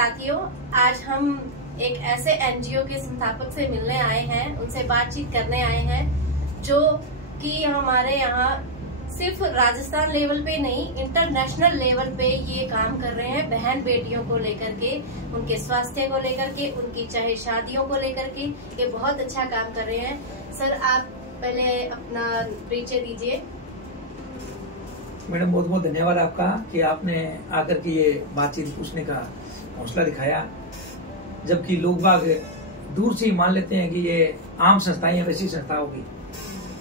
साथियों, आज हम एक ऐसे एनजीओ के संस्थापक से मिलने आए हैं, उनसे बातचीत करने आए हैं जो कि हमारे यहाँ सिर्फ राजस्थान लेवल पे नहीं, इंटरनेशनल लेवल पे ये काम कर रहे हैं। बहन बेटियों को लेकर के, उनके स्वास्थ्य को लेकर के, उनकी चाहे शादियों को लेकर के, ये बहुत अच्छा काम कर रहे हैं। सर, आप पहले अपना परिचय दीजिए। मैडम, बहुत बहुत धन्यवाद आपका कि आपने आकर के ये बातचीत पूछने का हौसला दिखाया। जबकि लोग बाग दूर से ही मान लेते हैं कि ये आम संस्थाएं हैं, वैसी संस्था होगी,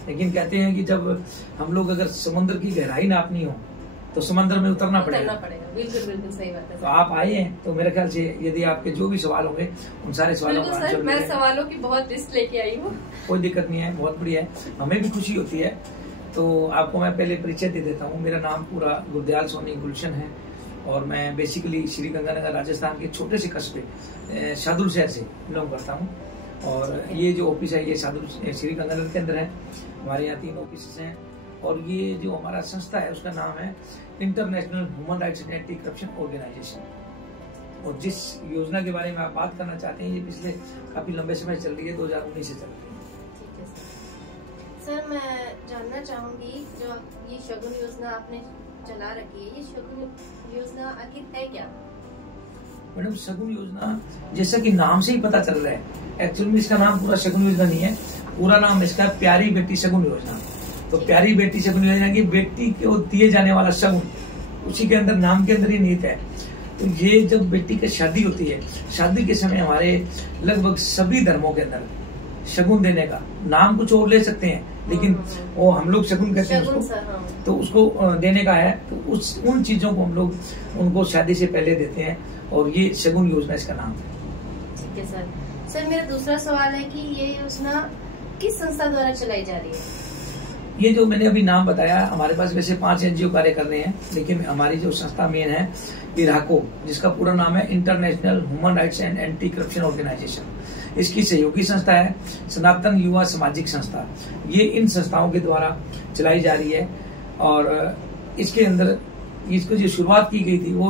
लेकिन कहते हैं कि जब हम लोग अगर समुद्र की गहराई नापनी हो तो समंदर में उतरना पड़ेगा। बिल्कुल बिल्कुल सही बात है। तो आप आए हैं, तो मेरे ख्याल से यदि आपके जो भी सवाल होंगे उन सारे सवालों का आंसर मैं सवालों की बहुत लिस्ट लेके आई हूँ। कोई दिक्कत नहीं है, बहुत बढ़िया है, हमें भी खुशी होती है। तो आपको मैं पहले परिचय दे देता हूँ। मेरा नाम पूरा गुरदयाल सोनी गुलशन है और मैं बेसिकली श्री गंगानगर राजस्थान के छोटे से कस्बे शादुल शहर से बिलोंग करता हूँ। और ये जो ऑफिस है ये शादुल श्री गंगानगर के अंदर है। हमारे यहाँ 3 ऑफिस हैं और ये जो हमारा संस्था है उसका नाम है international human rights and anti corruption organisation. और जिस योजना के बारे में आप बात करना चाहते हैं ये पिछले काफी लंबे समय चल रही है, 2019 से चल रही है। सर, मैं जानना चाहूंगी, जो ये शगुन योजना आपने चला रखी है, ये शगुन योजना आखिर है क्या? मैडम, शगुन योजना जैसा कि नाम से ही पता चल रहा है, एक्चुअली में इसका नाम पूरा शगुन योजना नहीं है। पूरा नाम इसका प्यारी बेटी शगुन योजना। तो प्यारी बेटी शगुन योजना की बेटी को दिए जाने वाला शगुन, उसी के अंदर नाम के अंदर ही निहित है। तो ये जब बेटी की शादी होती है, शादी के समय हमारे लगभग सभी धर्मों के अंदर शगुन देने का नाम कुछ और ले सकते हैं, लेकिन वो हम लोग शगुन कहते हैं उसको। तो उसको देने का है, तो उन चीजों को हम लोग उनको शादी से पहले देते हैं और ये शगुन योजना इसका नाम है। ठीक है सर। सर, मेरा दूसरा सवाल है कि ये योजना किस संस्था द्वारा चलाई जा रही है? ये जो मैंने अभी नाम बताया, हमारे पास वैसे 5 एनजीओ कार्य कर रहे हैं, लेकिन हमारी जो संस्था मेन है इराको, जिसका पूरा नाम है international human rights and anti corruption organisation. इसकी सहयोगी संस्था है सनातन युवा सामाजिक संस्था। ये इन संस्थाओं के द्वारा चलाई जा रही है और इसके अंदर इसको जो शुरुआत की गई थी वो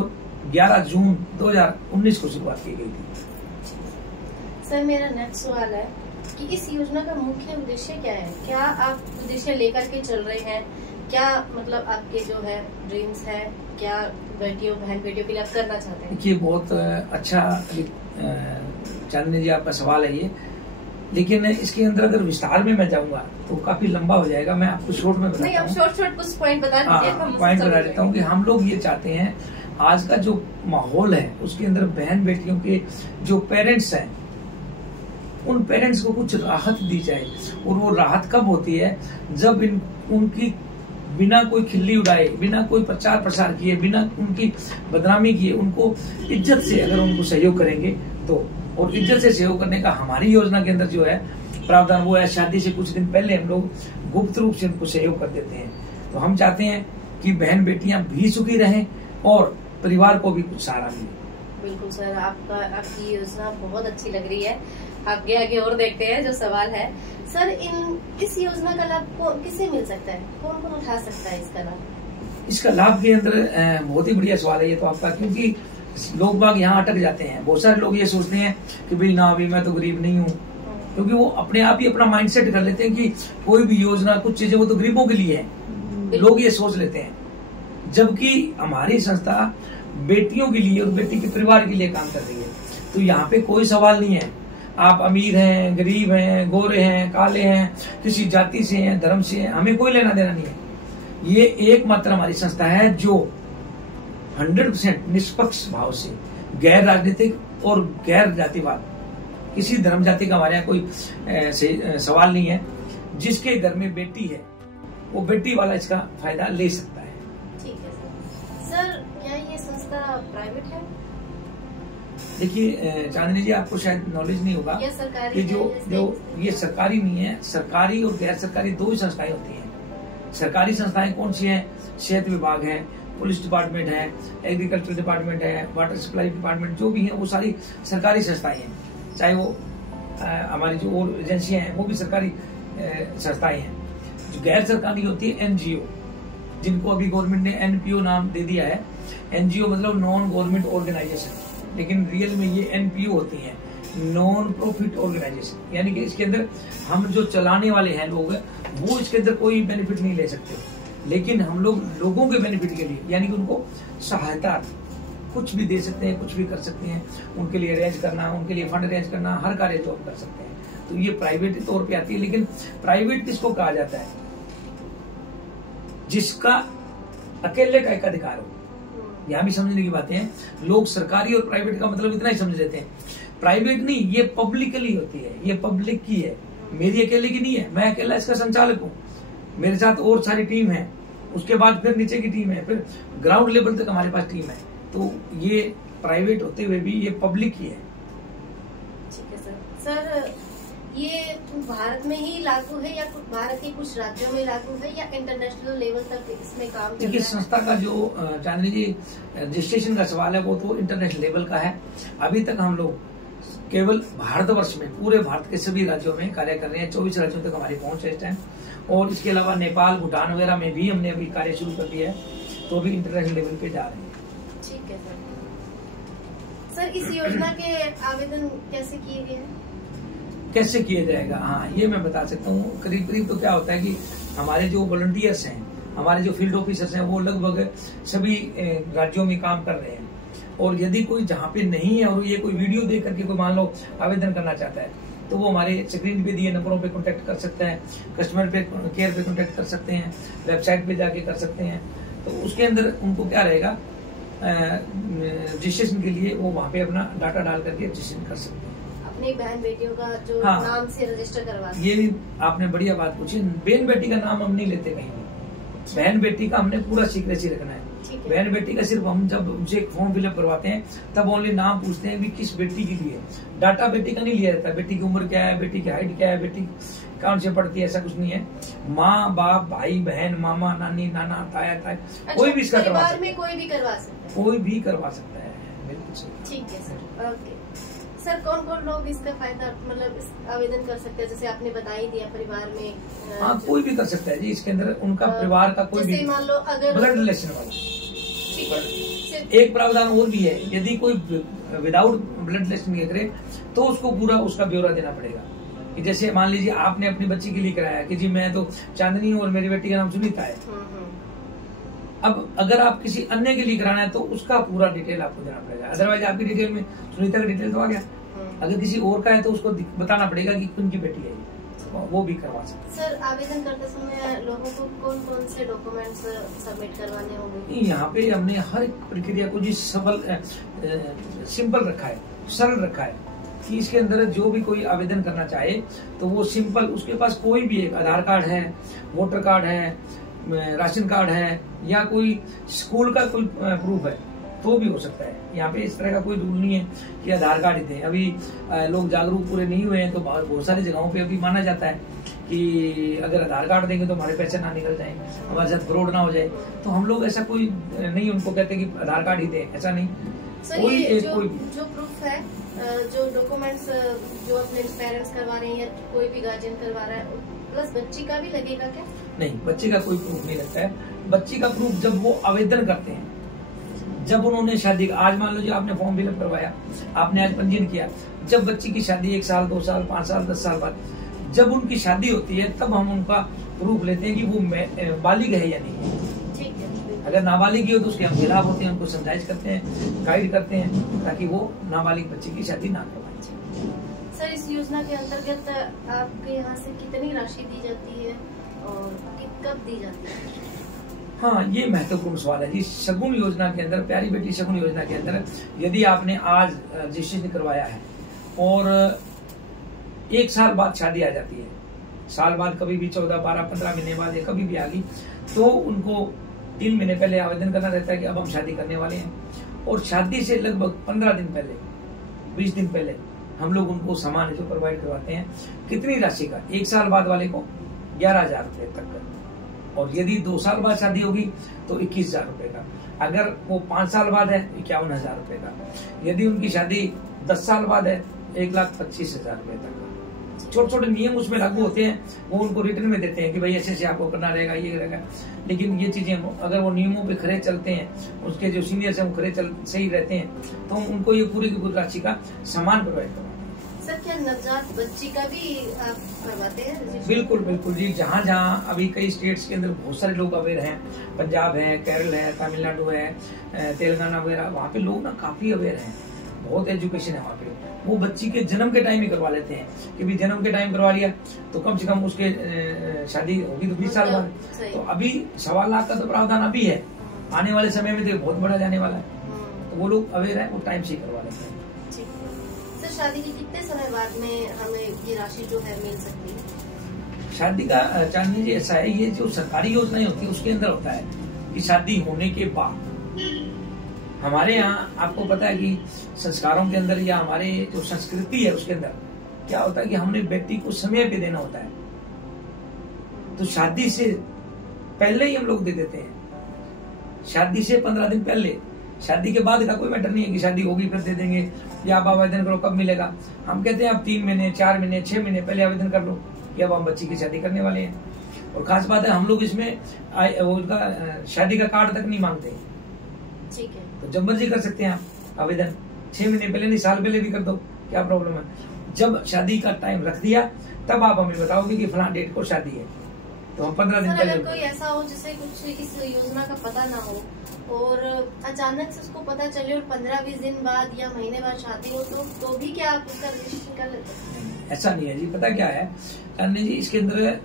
11 जून 2019 को शुरुआत की गई थी। सर, मेरा नेक्स्ट सवाल है कि इस योजना का मुख्य उद्देश्य क्या है? क्या आप उद्देश्य लेकर के चल रहे हैं? क्या मतलब आपके जो है ड्रीम्स है, क्या बहन बेटियों के लिए आप करना चाहते हैं? ये बहुत अच्छा चांदनी जी आपका सवाल है ये, लेकिन इसके अंदर अगर विस्तार में मैं जाऊंगा तो काफी लंबा हो जाएगा। मैं आपको शॉर्ट में बताता हूँ। नहीं, आप शॉर्ट कुछ पॉइंट बता दीजिए। पॉइंट बता देता हूँ कि हम लोग ये चाहते हैं, आज का जो माहौल है उसके अंदर बहन बेटियों के जो पेरेंट्स हैं, उन पेरेंट्स को कुछ राहत दी जाए। और वो राहत कब होती है? जब उनकी बिना कोई खिल्ली उड़ाए, बिना कोई प्रचार प्रसार किए, बिना उनकी बदनामी किए, उनको इज्जत से अगर उनको सहयोग करेंगे तो। और इज्जत से सहयोग करने का हमारी योजना के अंदर जो है प्रावधान वो है, शादी से कुछ दिन पहले हम लोग गुप्त रूप से उनको सहयोग कर देते हैं। तो हम चाहते हैं कि बहन बेटियां भी सुखी रहें और परिवार को भी कुछ सहारा मिले। बिल्कुल सर, आपकी योजना बहुत अच्छी लग रही है। आगे आगे और देखते हैं जो सवाल है। सर, इस योजना का लाभ किसे मिल सकता है? कौन कौन उठा सकता है इसका लाभ? इसका लाभ के अंदर बहुत ही बढ़िया सवाल है ये तो आपका, क्योंकि लोग बाग यहाँ अटक जाते हैं। बहुत सारे लोग ये सोचते हैं कि भाई ना, अभी मैं तो गरीब नहीं हूँ, क्योंकि वो अपने आप ही अपना माइंडसेट कर लेते हैं कि कोई भी योजना, कुछ चीजें वो तो गरीबों के लिए है। लोग ये सोच लेते हैं, जबकि हमारी संस्था बेटियों के लिए और बेटी के परिवार के लिए काम कर रही है। तो यहाँ पे कोई सवाल नहीं है, आप अमीर हैं, गरीब हैं, गोरे हैं, काले हैं, किसी जाति से हैं, धर्म से हैं, हमें कोई लेना देना नहीं है। ये एकमात्र हमारी संस्था है जो 100% निष्पक्ष भाव से, गैर राजनीतिक और गैर जातिवाद, किसी धर्म जाति का हमारे यहाँ कोई सवाल नहीं है। जिसके घर में बेटी है वो बेटी वाला इसका फायदा ले सकता है। ठीक है सर। क्या ये संस्था प्राइवेट है? देखिए चांदनी जी, आपको शायद नॉलेज नहीं होगा कि जो ये सरकारी नहीं है, सरकारी और गैर सरकारी 2 ही संस्थाएं होती हैं। सरकारी संस्थाएं कौन सी हैं? सेहत विभाग है, पुलिस डिपार्टमेंट है, एग्रीकल्चर डिपार्टमेंट है, वाटर सप्लाई डिपार्टमेंट, जो भी है वो सारी सरकारी संस्थाएं हैं। चाहे वो हमारी जो और एजेंसियां हैं वो भी सरकारी संस्थाएं हैं। जो गैर सरकारी होती है एनजीओ, जिनको अभी गवर्नमेंट ने एनपीओ नाम दे दिया है। एनजीओ मतलब नॉन गवर्नमेंट ऑर्गेनाइजेशन। लेकिन रियल में ये NPO होती हैं, नॉन प्रॉफिट ऑर्गेनाइजेशन, यानी कि इसके अंदर हम जो चलाने वाले हैं लोग, वो इसके अंदर कोई बेनिफिट नहीं ले सकते, लेकिन हम लोग लोगों के बेनिफिट के लिए, यानी कि उनको सहायता कुछ भी दे सकते हैं, कुछ भी कर सकते हैं, उनके लिए अरेंज करना, उनके लिए फंड अरेंज करना, हर कार्य जो हम कर सकते हैं। तो ये प्राइवेट तौर पे आती है। लेकिन प्राइवेट किसको कहा जाता है? जिसका अकेले का एक अधिकार हो। यहां भी समझने की बातें हैं, लोग सरकारी और प्राइवेट का मतलब इतना ही समझ लेते हैं। प्राइवेट नहीं, ये पब्लिकली होती है, ये पब्लिक की है, मेरी अकेले की नहीं है। मैं अकेला इसका संचालक हूँ, मेरे साथ और सारी टीम है, उसके बाद फिर नीचे की टीम है, फिर ग्राउंड लेवल तक हमारे पास टीम है। तो ये प्राइवेट होते हुए भी ये पब्लिक ही है। ठीक है सर। सर ये भारत में ही लागू है या भारत के कुछ राज्यों में लागू है या इंटरनेशनल लेवल तक इसमें काम? देखिए, संस्था का जो चांदनी जी रजिस्ट्रेशन का सवाल है वो तो इंटरनेशनल लेवल का है। अभी तक हम लोग केवल भारतवर्ष में, पूरे भारत के सभी राज्यों में कार्य कर रहे हैं। 24 राज्यों तक हमारी पहुंच है इस टाइम, और इसके अलावा नेपाल, भूटान वगैरह में भी हमने अभी कार्य शुरू कर दिया है, तो अभी इंटरनेशनल लेवल पे जा रहे हैं। ठीक है सर। सर इस योजना के आवेदन कैसे किए गए हैं? कैसे किया जाएगा? हाँ, ये मैं बता सकता हूँ। करीब करीब तो क्या होता है कि हमारे जो वॉलंटियर्स हैं, हमारे जो फील्ड ऑफिसर्स हैं, वो लगभग सभी राज्यों में काम कर रहे हैं। और यदि कोई जहाँ पे नहीं है और ये कोई वीडियो देख करके कोई मान लो आवेदन करना चाहता है, तो वो हमारे स्क्रीन पे दिए नंबरों पे कांटेक्ट कर सकता है, कस्टमर पे केयर पे कांटेक्ट कर सकते हैं, वेबसाइट पे जाके कर सकते हैं। तो उसके अंदर उनको क्या रहेगा, रजिस्ट्रेशन के लिए वो वहाँ पे अपना डाटा डाल करके रजिस्ट्रेशन कर सकते हैं। अपनी बहन बेटियों का जो हाँ, नाम से रजिस्टर करवा। ये भी आपने बढ़िया बात पूछी। बहन बेटी का नाम हम नहीं लेते कहीं भी, बहन बेटी का हमने पूरा सीक्रेसी रखना है। बहन बेटी का सिर्फ हम जब उनसे एक फॉर्म फिलअप करवाते हैं तब ओनली नाम पूछते हैं कि किस बेटी के लिए। डाटा बेटी का नहीं लिया जाता, बेटी की उम्र क्या है, बेटी की हाइट क्या है, बेटी कौन से पढ़ती है, ऐसा कुछ नहीं है। माँ बाप, भाई बहन, मामा नानी, नाना, ताया ताया, कोई भी इसका करवा सकता है। कोई भी करवा सकता है, कोई भी करवा सकता है। बिल्कुल सही। ठीक है सर। ओके सर, कौन कौन लोग इसका फायदा मतलब इस आवेदन कर सकते हैं? जैसे आपने बता ही दिया, परिवार में हाँ, कोई भी कर सकता है जी। इसके अंदर उनका परिवार का कोई भी, मान लो अगर ब्लड रिलेशन वाला। एक प्रावधान और भी है, यदि कोई विदाउट ब्लड रिलेशन के करे तो उसको पूरा उसका ब्यौरा देना पड़ेगा। कि जैसे मान लीजिए आपने अपनी बच्ची के लिए कराया कि जी मैं तो चांदनी हूँ और मेरी बेटी का नाम सुनीता है। अब अगर आप किसी अन्य के लिए कराना है तो उसका पूरा डिटेल आपको देना पड़ेगा। अदरवाइज आपकी डिटेल में सुनीता का डिटेल तो आ गया, अगर किसी और का है तो उसको बताना पड़ेगा कि उनकी बेटी है, वो भी करवा सकते। सर आवेदन करते समय लोगों को कौन कौन से डॉक्यूमेंट्स सबमिट करवाने होंगे? यहाँ पे हमने हर एक प्रक्रिया को जी सिंपल रखा है, सरल रखा है कि इसके अंदर जो भी कोई आवेदन करना चाहे तो वो सिंपल, उसके पास कोई भी एक आधार कार्ड है, वोटर कार्ड है, राशन कार्ड है, या कोई स्कूल का कोई प्रूफ है तो भी हो सकता है। यहाँ पे इस तरह का कोई रूल नहीं है कि आधार कार्ड ही दें। अभी लोग जागरूक पूरे नहीं हुए हैं तो बहुत सारी जगहों पे अभी माना जाता है कि अगर आधार कार्ड देंगे तो हमारे पैसे ना निकल जाए, हमारे साथ फ्रॉड ना हो जाए। तो हम लोग ऐसा कोई नहीं उनको कहते कि आधार कार्ड ही दें, ऐसा नहीं। कोई जो प्रूफ है, जो डॉक्यूमेंट्स जो अपने पेरेंट्स करवा रहे हैं या कोई भी गार्जियन करवा रहा है, प्लस बच्ची का भी लगेगा क्या? नहीं, बच्ची का कोई प्रूफ नहीं लगता है। बच्ची का प्रूफ जब वो आवेदन करते हैं, जब उन्होंने शादी, आज मान लो जी आपने फॉर्म फिलअप करवाया, आपने आज पंजीयन किया, जब बच्ची की शादी 1 साल 2 साल 5 साल 10 साल बाद जब उनकी शादी होती है तब हम उनका प्रूफ लेते हैं कि वो बालिग है या नहीं। ठीक है। अगर नाबालिग हो तो उसके हम खिलाफ होते हैं, उनको समझाइश करते हैं, गाइड करते हैं ताकि वो नाबालिग बच्ची की शादी ना करवाएं। सर इस योजना के अंतर्गत आपके यहाँ से कितनी राशि दी जाती है और कब दी जाती है? हाँ, ये महत्वपूर्ण सवाल है जी। शगुन योजना के अंदर, प्यारी बेटी शगुन योजना के अंदर यदि आपने आज रजिस्ट्रेशन करवाया है और 1 साल बाद शादी आ जाती है, साल बाद कभी भी 14, 12, 15 महीने बाद या कभी भी आ गई, तो उनको 3 महीने पहले आवेदन करना रहता है कि अब हम शादी करने वाले हैं। और शादी से लगभग 15 दिन पहले, 20 दिन पहले हम लोग उनको सामान जो प्रोवाइड करवाते हैं। कितनी राशि का? 1 साल बाद वाले को 11,000 रुपए तक का, और यदि 2 साल बाद शादी होगी तो 21,000 रुपए का। अगर वो 5 साल बाद है 51,000 रुपए का। यदि उनकी शादी 10 साल बाद है 1,25,000 रुपए तक का। छोटे छोटे नियम उसमें लागू होते हैं, वो उनको रिटर्न में देते हैं कि भाई ऐसे आपको करना रहेगा, ये रहेगा। लेकिन ये चीजें अगर वो नियमों पे खरे चलते हैं, उसके जो सीनियर्स हैं वो खरे सही रहते हैं, तो हम उनको ये पूरी की पूरी राशि का सामान प्रोवाइड करवाते हैं। सर क्या नवजात बच्ची का भी आप करवाते हैं? बिल्कुल बिल्कुल जी। जहाँ जहाँ अभी कई स्टेट्स के अंदर बहुत सारे लोग अवेयर हैं, पंजाब है, केरल है, तमिलनाडु है, तेलंगाना वगैरह, वहाँ पे लोग ना काफी अवेयर हैं, बहुत एजुकेशन है वहाँ पे। वो बच्ची के जन्म के टाइम ही करवा लेते हैं कि भी जन्म के टाइम करवा लिया तो कम से कम उसके शादी होगी तो 20 साल बाद। तो अभी 1.25 लाख का तो प्रावधान अभी है, आने वाले समय में तो बहुत बढ़ा जाने वाला है। तो वो लोग अवेयर है, वो टाइम से ही करवा लेते हैं। सर शादी के कितने समय बाद में हमें ये राशि जो है मिल सकती है? शादी का चांदनी जी ऐसा है, ये जो सरकारी योजनाएं होती है उसके अंदर होता है कि शादी होने के बाद हमारे यहाँ आपको पता है कि संस्कारों के अंदर या हमारे जो संस्कृति है उसके अंदर क्या होता है कि हमने बेटी को समय पे देना होता है। तो शादी से पहले ही हम लोग दे देते हैं, शादी से 15 दिन पहले। शादी के बाद का कोई मैटर नहीं है कि शादी होगी फिर दे देंगे या आप आवेदन करो कब मिलेगा। हम कहते हैं आप 3 महीने 4 महीने 6 महीने पहले आवेदन कर लो कि अब हम बच्ची की शादी करने वाले हैं। और खास बात है हम लोग इसमें उनका शादी का कार्ड तक नहीं मांगते। ठीक है, तो जब मर्जी कर सकते हैं आप आवेदन, 6 महीने पहले नहीं, साल पहले भी कर दो, क्या प्रॉब्लम है। जब शादी का टाइम रख दिया तब आप हमें बताओगे कि फलां डेट को शादी है, तो हम 15 दिन पहले। अगर कोई ऐसा हो जिसे कुछ इस योजना का पता ना हो और अचानक से उसको पता चले और 15-20 दिन बाद या महीने बाद शादी हो तो भी क्या आप उसका रजिस्ट्रेशन कर लेते हैं? ऐसा नहीं है जी। पता क्या है चांदनी जी, इसके अंदर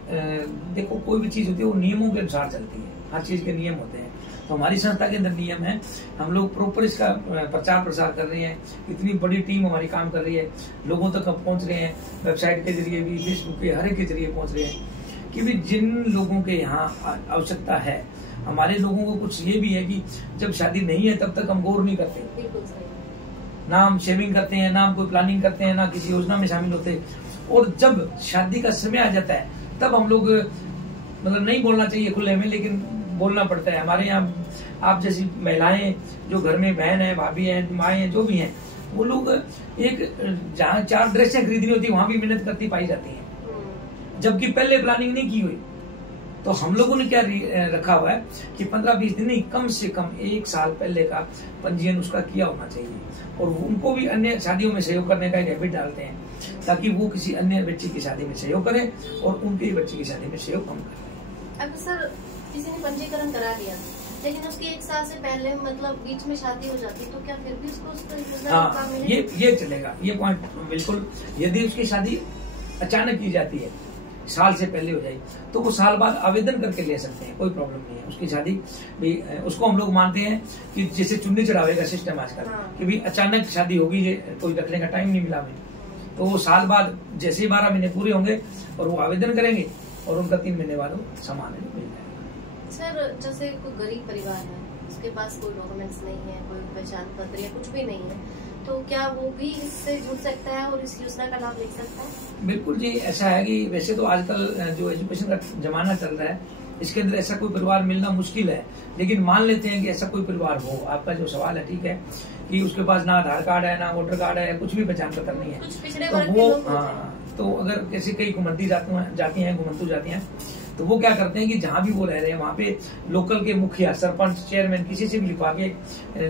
देखो कोई भी चीज होती है वो नियमों के अनुसार चलती है, हर चीज के नियम होते हैं। तो हमारी संस्था के अंदर नियम है, हम लोग प्रॉपर इसका प्रचार प्रसार कर रहे हैं, इतनी बड़ी टीम हमारी काम कर रही है, लोगों तक अब पहुंच रहे हैं, वेबसाइट के जरिए भी, फेसबुक के हर एक के जरिए पहुंच रहे हैं कि भी जिन लोगों के यहाँ आवश्यकता है। हमारे लोगों को कुछ ये भी है कि जब शादी नहीं है तब तक हम गौर नहीं करते, ना हम शेविंग करते हैं, ना हम कोई प्लानिंग करते हैं, ना किसी योजना में शामिल होते। और जब शादी का समय आ जाता है तब हम लोग, मतलब नहीं बोलना चाहिए खुले में, लेकिन बोलना पड़ता है। हमारे यहाँ आप जैसी महिलाएं जो घर में बहन है, भाभी है, माए हैं, जो भी हैं, वो लोग एक जहाँ 4 ड्रेसें खरीदनी होती है वहां भी मेहनत करती पाई जाती है, जबकि पहले प्लानिंग नहीं की हुई। तो हम लोगों ने क्या रखा हुआ है कि 15-20 दिन नहीं, कम से कम 1 साल पहले का पंजीयन उसका किया होना चाहिए। और उनको भी अन्य शादियों में सहयोग करने का एक हैबिट डालते हैं ताकि वो किसी अन्य बच्चे की शादी में सहयोग करें और उनके बच्चे की शादी में सहयोग कम करें। अब सर किसी ने पंजीकरण करा दिया लेकिन उसकी 1 साल से पहले मतलब बीच में शादी हो जाती तो क्या फिर भी उसको हाँ, ये चलेगा, ये पॉइंट बिल्कुल। यदि उसकी शादी अचानक की जाती है, साल से पहले हो जाए, तो वो साल बाद आवेदन करके ले सकते हैं, कोई प्रॉब्लम नहीं है। उसकी शादी भी उसको हम लोग मानते हैं कि जैसे चुन्नी चढ़ावे का सिस्टम आजकल, कि भी अचानक शादी होगी, कोई रखने का टाइम नहीं मिला हमें, तो वो साल बाद जैसे ही 12 महीने पूरे होंगे और वो आवेदन करेंगे और उनका 3 महीने बाद वो सामान मिल जाएगा। सर जैसे कोई गरीब परिवार है, उसके पास कोई डॉक्यूमेंट्स नहीं है, कोई पहचान पत्र या कुछ भी नहीं है, तो क्या वो भी इससे जुड़ सकता है और इस योजना का लाभ ले सकता है? बिल्कुल जी, ऐसा है कि वैसे तो आजकल जो एजुकेशन का जमाना चल रहा है, इसके अंदर ऐसा कोई परिवार मिलना मुश्किल है, लेकिन मान लेते हैं कि ऐसा कोई परिवार हो। आपका जो सवाल है ठीक है कि उसके पास ना आधार कार्ड है, ना वोटर कार्ड है, कुछ भी पहचान पत्र नहीं है, तो वो तो अगर कैसे कई घुमंतू जाती हैं तो वो क्या करते हैं कि जहाँ भी वो रह रहे हैं वहाँ पे लोकल के मुखिया, सरपंच, चेयरमैन किसी से भी लिखवा के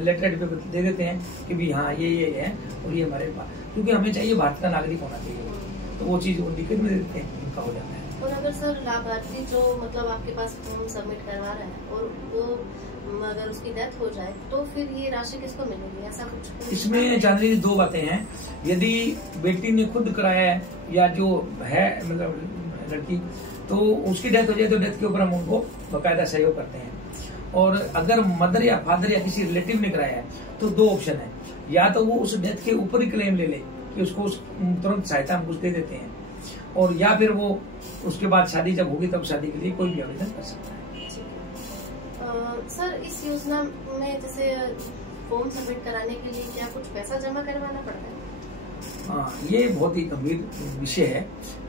लेटर दे देते हैं कि भी हाँ ये है और ये हमारे पास, क्योंकि हमें चाहिए भारत का नागरिक होना चाहिए, तो वो चीज वो लिखित में देते हैं, उनका हो जाता है। और अगर सर लाभार्थी जो मतलब आपके पास फॉर्म सबमिट करवा रहा है और वो अगर उसकी डेथ हो जाए तो फिर ये राशि किसको मिलेगी, ऐसा कुछ? इसमें चांदनी जी 2 बातें हैं। यदि बेटी ने खुद कराया है या जो है मतलब लड़की, तो उसकी डेथ हो जाए तो डेथ के ऊपर हम उनको बकायदा सहयोग करते हैं। और अगर मदर या फादर या किसी रिलेटिव ने कराया है तो 2 ऑप्शन है, या तो वो उस डेथ के ऊपर ही क्लेम ले ले कि उसको तुरंत सहायता हम कुछ दे देते हैं, और या फिर वो उसके बाद शादी जब होगी तब शादी के लिए कोई भी आवेदन कर सकता है। सर इस योजना में जैसे फॉर्म सबमिट कराने के लिए क्या कुछ पैसा जमा करवाना पड़ता है? हाँ, ये बहुत ही गंभीर विषय है,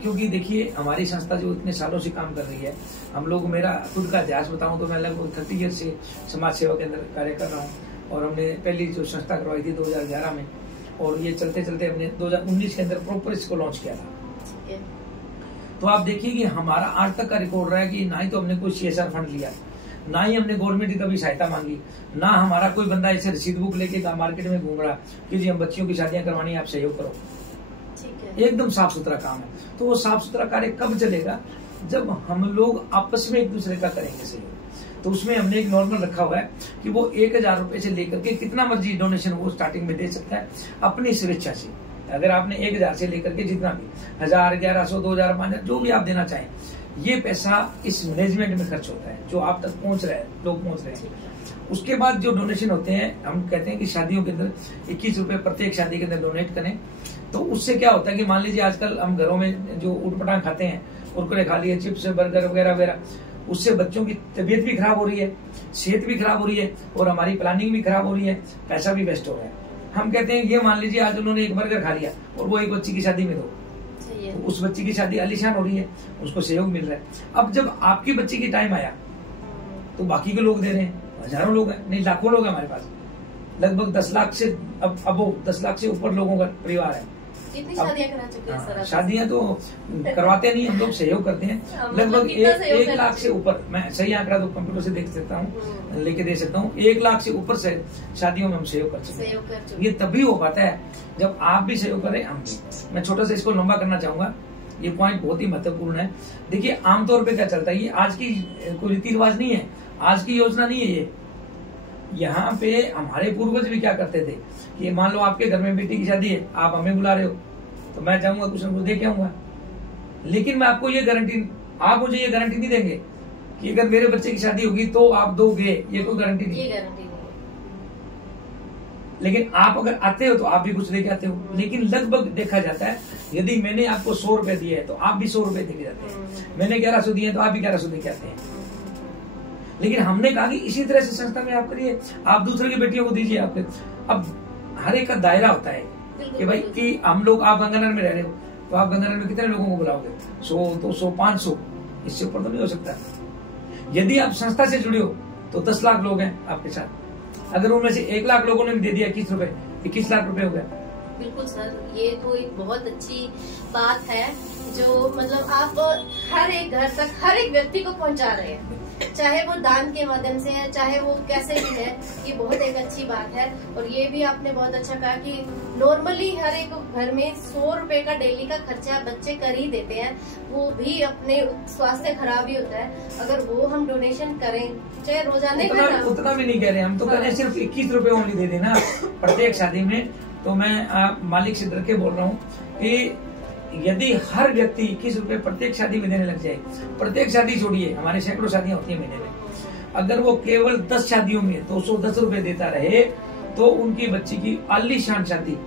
क्योंकि देखिए हमारी संस्था जो इतने सालों से काम कर रही है, हम लोग, मेरा खुद का इतिहास बताऊं तो मैं लगभग 30 ईयर से समाज सेवा के अंदर कार्य कर रहा हूं, और हमने पहली जो संस्था करवाई थी 2011 में, और ये चलते चलते हमने 2019 के अंदर प्रॉपर इसको लॉन्च किया था। ठीक है। तो आप देखिए कि हमारा आज तक का रिकॉर्ड रहा है कि ना ही तो हमने कोई CSR फंड लिया, ना ही हमने गवर्नमेंट की कभी सहायता मांगी, ना हमारा कोई बंदा ऐसे रसीद बुक लेके मार्केट में घूम रहा कि जी हम बच्चियों की शादियां करवानी है, आप सहयोग करो। ठीक है। एकदम साफ सुथरा काम है। तो वो साफ सुथरा कार्य कब चलेगा? जब हम लोग आपस में एक दूसरे का करेंगे सहयोग। तो उसमें हमने एक नॉर्मल रखा हुआ है कि वो 1000 रुपए से लेकर के कितना मर्जी डोनेशन वो स्टार्टिंग में दे सकता है अपनी स्वेच्छा से। अगर आपने 1000 से लेकर के जितना भी 1000, 1100, 2000, 5000 जो भी आप देना चाहें, ये पैसा इस मैनेजमेंट में खर्च होता है जो आप तक पहुंच रहा है, लोग पहुंच रहे हैं। उसके बाद जो डोनेशन होते हैं, हम कहते हैं कि शादियों के अंदर 21 रुपए प्रत्येक शादी के अंदर डोनेट करें। तो उससे क्या होता है कि मान लीजिए आजकल हम घरों में जो उटपटांग खाते हैं, कुरकुरे खा लिए, चिप्स, बर्गर वगैरह वगैरह, उससे बच्चों की तबीयत भी खराब हो रही है, सेहत भी खराब हो रही है और हमारी प्लानिंग भी खराब हो रही है, पैसा भी वेस्ट हो रहा है। हम कहते हैं ये मान लीजिए आज उन्होंने एक बर्गर खा लिया और वो एक बच्ची की शादी में दो, तो उस बच्ची की शादी आलीशान हो रही है, उसको सहयोग मिल रहा है। अब जब आपकी बच्ची की टाइम आया तो बाकी के लोग दे रहे हैं, हजारों लोग हैं, नहीं लाखों लोग हैं हमारे पास, लगभग 10 लाख से अब 10 लाख से ऊपर लोगों का परिवार है। कितनी शादियां करा चुके हैं सर? शादियां तो करवाते नहीं, हम लोग सहयोग करते हैं लगभग 1 लाख से ऊपर। मैं सही आंकड़ा तो कंप्यूटर से देख सकता हूँ, लेके दे सकता हूँ। 1 लाख से ऊपर से शादियों में हम सहयोग कर सकते हैं। ये तभी हो पाता है जब आप भी सहयोग करें, हम भी। मैं छोटा सा इसको लंबा करना चाहूंगा, ये पॉइंट बहुत ही महत्वपूर्ण है। देखिए आमतौर पे क्या चलता है, ये आज की कोई रीति रिवाज नहीं है, आज की योजना नहीं है ये। यहाँ पे हमारे पूर्वज भी क्या करते थे कि मान लो आपके घर में बेटी की शादी है, आप हमें बुला रहे हो तो मैं जाऊंगा कुछ न कुछ दे के आऊंगा, लेकिन मैं आपको ये गारंटी, आप मुझे ये गारंटी नहीं देंगे कि अगर मेरे बच्चे की शादी होगी तो आप दोगे, ये कोई गारंटी नहीं। लेकिन आप अगर आते हो तो आप भी कुछ दे के आते हो। लेकिन लगभग देखा जाता है यदि मैंने आपको 100 रुपए दिए है तो आप भी 100 रुपए दे के जाते हैं, मैंने 1100 दिए तो आप भी 1100 दे के आते हैं। लेकिन हमने कहा कि इसी तरह से संस्था में आप करिए, आप दूसरे की बेटियों को दीजिए। आपके अब हर एक का दायरा होता है कि भाई कि हम लोग, आप गंगानगर में रह रहे हो तो आप गंगानगर में कितने लोगों को बुलाओगे? 100, 200, 500, इससे ऊपर तो नहीं हो सकता। यदि आप संस्था से जुड़े हो तो 10 लाख लोग हैं आपके साथ, अगर उनमें से 1 लाख लोगों ने भी दे दिया 21 रुपए, 21 लाख रुपए हो गया। बिल्कुल सर, ये तो एक बहुत अच्छी बात है जो मतलब आप हर एक घर तक हर एक व्यक्ति को पहुंचा रहे हैं, चाहे वो दान के माध्यम से है, चाहे वो कैसे भी है। ये बहुत एक अच्छी बात है। और ये भी आपने बहुत अच्छा कहा कि नॉर्मली हर एक घर में 100 रुपए का डेली का खर्चा बच्चे कर ही देते हैं, वो भी अपने स्वास्थ्य खराब ही होता है। अगर वो हम डोनेशन करें, चाहे रोजाना उतना भी नहीं कह रहे, हम तो कह रहे हैं सिर्फ 21 रुपए ओनली दे देना प्रत्येक शादी में। तो मैं मालिक से डर के बोल रहा हूँ कि यदि हर व्यक्ति 21 रुपए प्रत्येक शादी में देने लग जाए, प्रत्येक शादी छोड़िए, हमारे सैकड़ों शादियां होती है महीने में, अगर वो केवल 10 शादियों में 210 रुपए देता रहे तो उनकी बच्ची की आलीशान शादी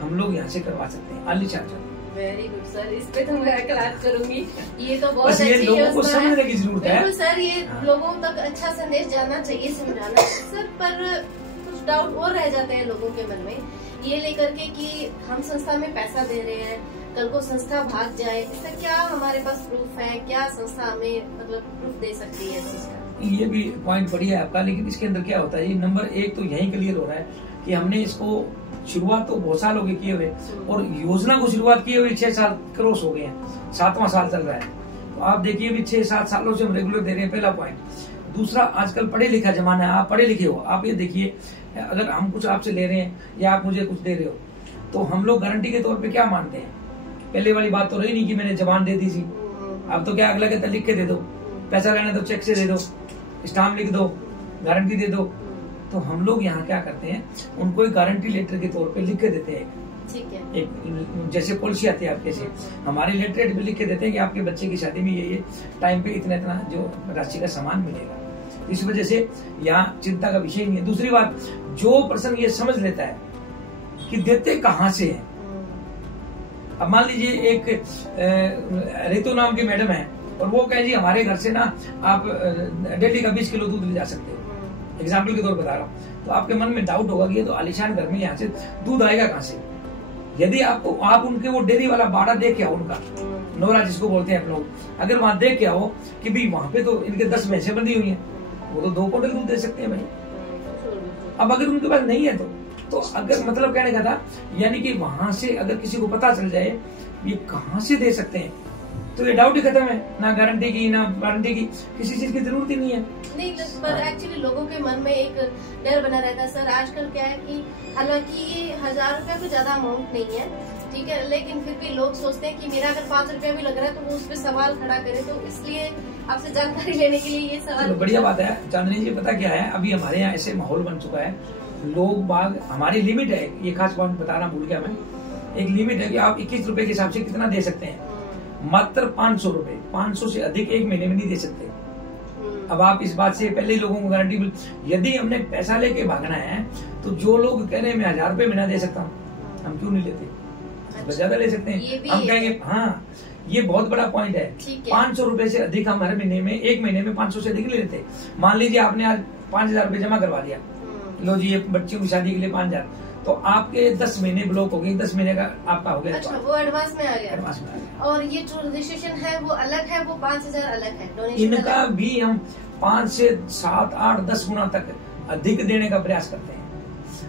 हम लोग यहाँ से करवा सकते हैं। आलीशान शादी। वेरी गुड सर, इस पे तो मैं क्लास करूंगी। ये तो बहुत अच्छी लोगों को समझने की जरूरत है। सर ये लोगों तक अच्छा संदेश जाना चाहिए, समझाना सर। पर कुछ डाउट और रह जाते हैं लोगों के मन में, ये लेकर के कि हम संस्था में पैसा दे रहे हैं, कल को संस्था भाग जाए, इसका क्या हमारे पास प्रूफ है? क्या संस्था हमें मतलब प्रूफ दे सकती है इस चीज का? ये भी पॉइंट बढ़िया है आपका, लेकिन इसके अंदर क्या होता है, नंबर 1 तो यही क्लियर हो रहा है कि हमने इसको शुरुआत तो बहुत साल हो गए किए हुए, और योजना को शुरुआत किए हुए 6 साल क्रॉस हो गए हैं, 7वां साल चल रहा है। तो आप देखिए भी 6-7 सालों से हम रेगुलर दे रहे हैं, पहला पॉइंट। दूसरा, आजकल पढ़े लिखा जमाना है, आप पढ़े लिखे हो, आप ये देखिए अगर हम कुछ आपसे ले रहे हैं या आप मुझे कुछ दे रहे हो तो हम लोग गारंटी के तौर पे क्या मानते हैं? पहले वाली बात तो रही नहीं कि मैंने जबान दे दी थी, अब तो क्या अगला कहता लिख के दे दो, पैसा लेने दो चेक से दे दो, स्टाम्प लिख दो, गारंटी दे दो। तो हम लोग यहाँ क्या करते हैं, उनको एक गारंटी लेटर के तौर पे लिख के देते हैं। ठीक है। एक जैसे पॉलिसी आती है आपके से, हमारे लेटर पे लिख के देते हैं कि आपके बच्चे की शादी में ये टाइम पे इतना इतना जो राशि का सामान मिलेगा। इस वजह से यहाँ चिंता का विषय नहीं है। दूसरी बात, जो पर्सन ये समझ लेता है कि देते कहाँ से है, अब मान लीजिए एक रितु नाम की मैडम है और वो कहे जी हमारे घर से ना आप डेली का 20 किलो दूध ले जा सकते हो, एग्जाम्पल के तौर पर बता रहा हूँ, तो आपके मन में डाउट होगा कि ये तो आलीशान घर में यहाँ से दूध आएगा कहाँ से? यदि आप उनके वो डेयरी वाला बाड़ा देख के आओ, उनका नोरा जिसको बोलते हैं आप लोग, अगर वहां देख के आओ कि भाई वहां पे तो इनके 10 भैंसें बंधी हुई हैं, वो तो 2 क्विंटल दूध दे सकते हैं भाई। अब अगर उनके पास नहीं है तो अगर मतलब कहने का था, यानी कि वहां से अगर किसी को पता चल जाए ये कहाँ से दे सकते हैं, तो ये डाउट ही खत्म है, ना गारंटी की ना वारंटी की, किसी चीज की जरूरत ही नहीं है। नहीं, पर एक्चुअली लोगों के मन में एक डर बना रहता है सर। आजकल क्या है कि हालांकि ये 1000 रुपया कोई ज्यादा अमाउंट नहीं है, ठीक है, लेकिन फिर भी लोग सोचते हैं कि मेरा अगर 5 रुपया भी लग रहा है तो वो उस पर सवाल खड़ा करे, तो इसलिए आपसे जानकारी लेने के लिए ये सवाल। बढ़िया बात है जानने जी। पता क्या है, अभी हमारे यहाँ ऐसे माहौल बन चुका है, लोग बाग, हमारी लिमिट है, ये खास बात बताना भूल गया मैं, एक लिमिट है कि आप 21 रुपए के हिसाब से कितना दे सकते हैं, मात्र 500 रुपए, 500 से अधिक एक महीने में नहीं दे सकते। अब आप इस बात से पहले ही लोगों को गारंटी मिल, यदि हमने पैसा लेके भागना है तो जो लोग कह रहे हैं मैं 1000 रुपए महीना दे सकता हूँ, हम क्यों नहीं लेते, ज्यादा ले सकते हैं। हम कहेंगे हाँ ये बहुत बड़ा पॉइंट है, 500 रुपए से अधिक हम हर महीने में, एक महीने में 500 से अधिक ले लेते। मान लीजिए आपने आज 5000 रुपए जमा करवा दिया, लो जी ये बच्चों की शादी के लिए 5000, तो आपके 10 महीने ब्लॉक हो गए, 10 महीने का आपका हो गया। अच्छा, वो एडवांस में आ गया। एडवांस में आ गया। और ये जो रजिस्ट्रेशन है वो अलग है, वो 5000 अलग है, डोनेशन इनका अलग। भी हम 5 से 7, 8, 10 गुना तक अधिक देने का प्रयास करते हैं।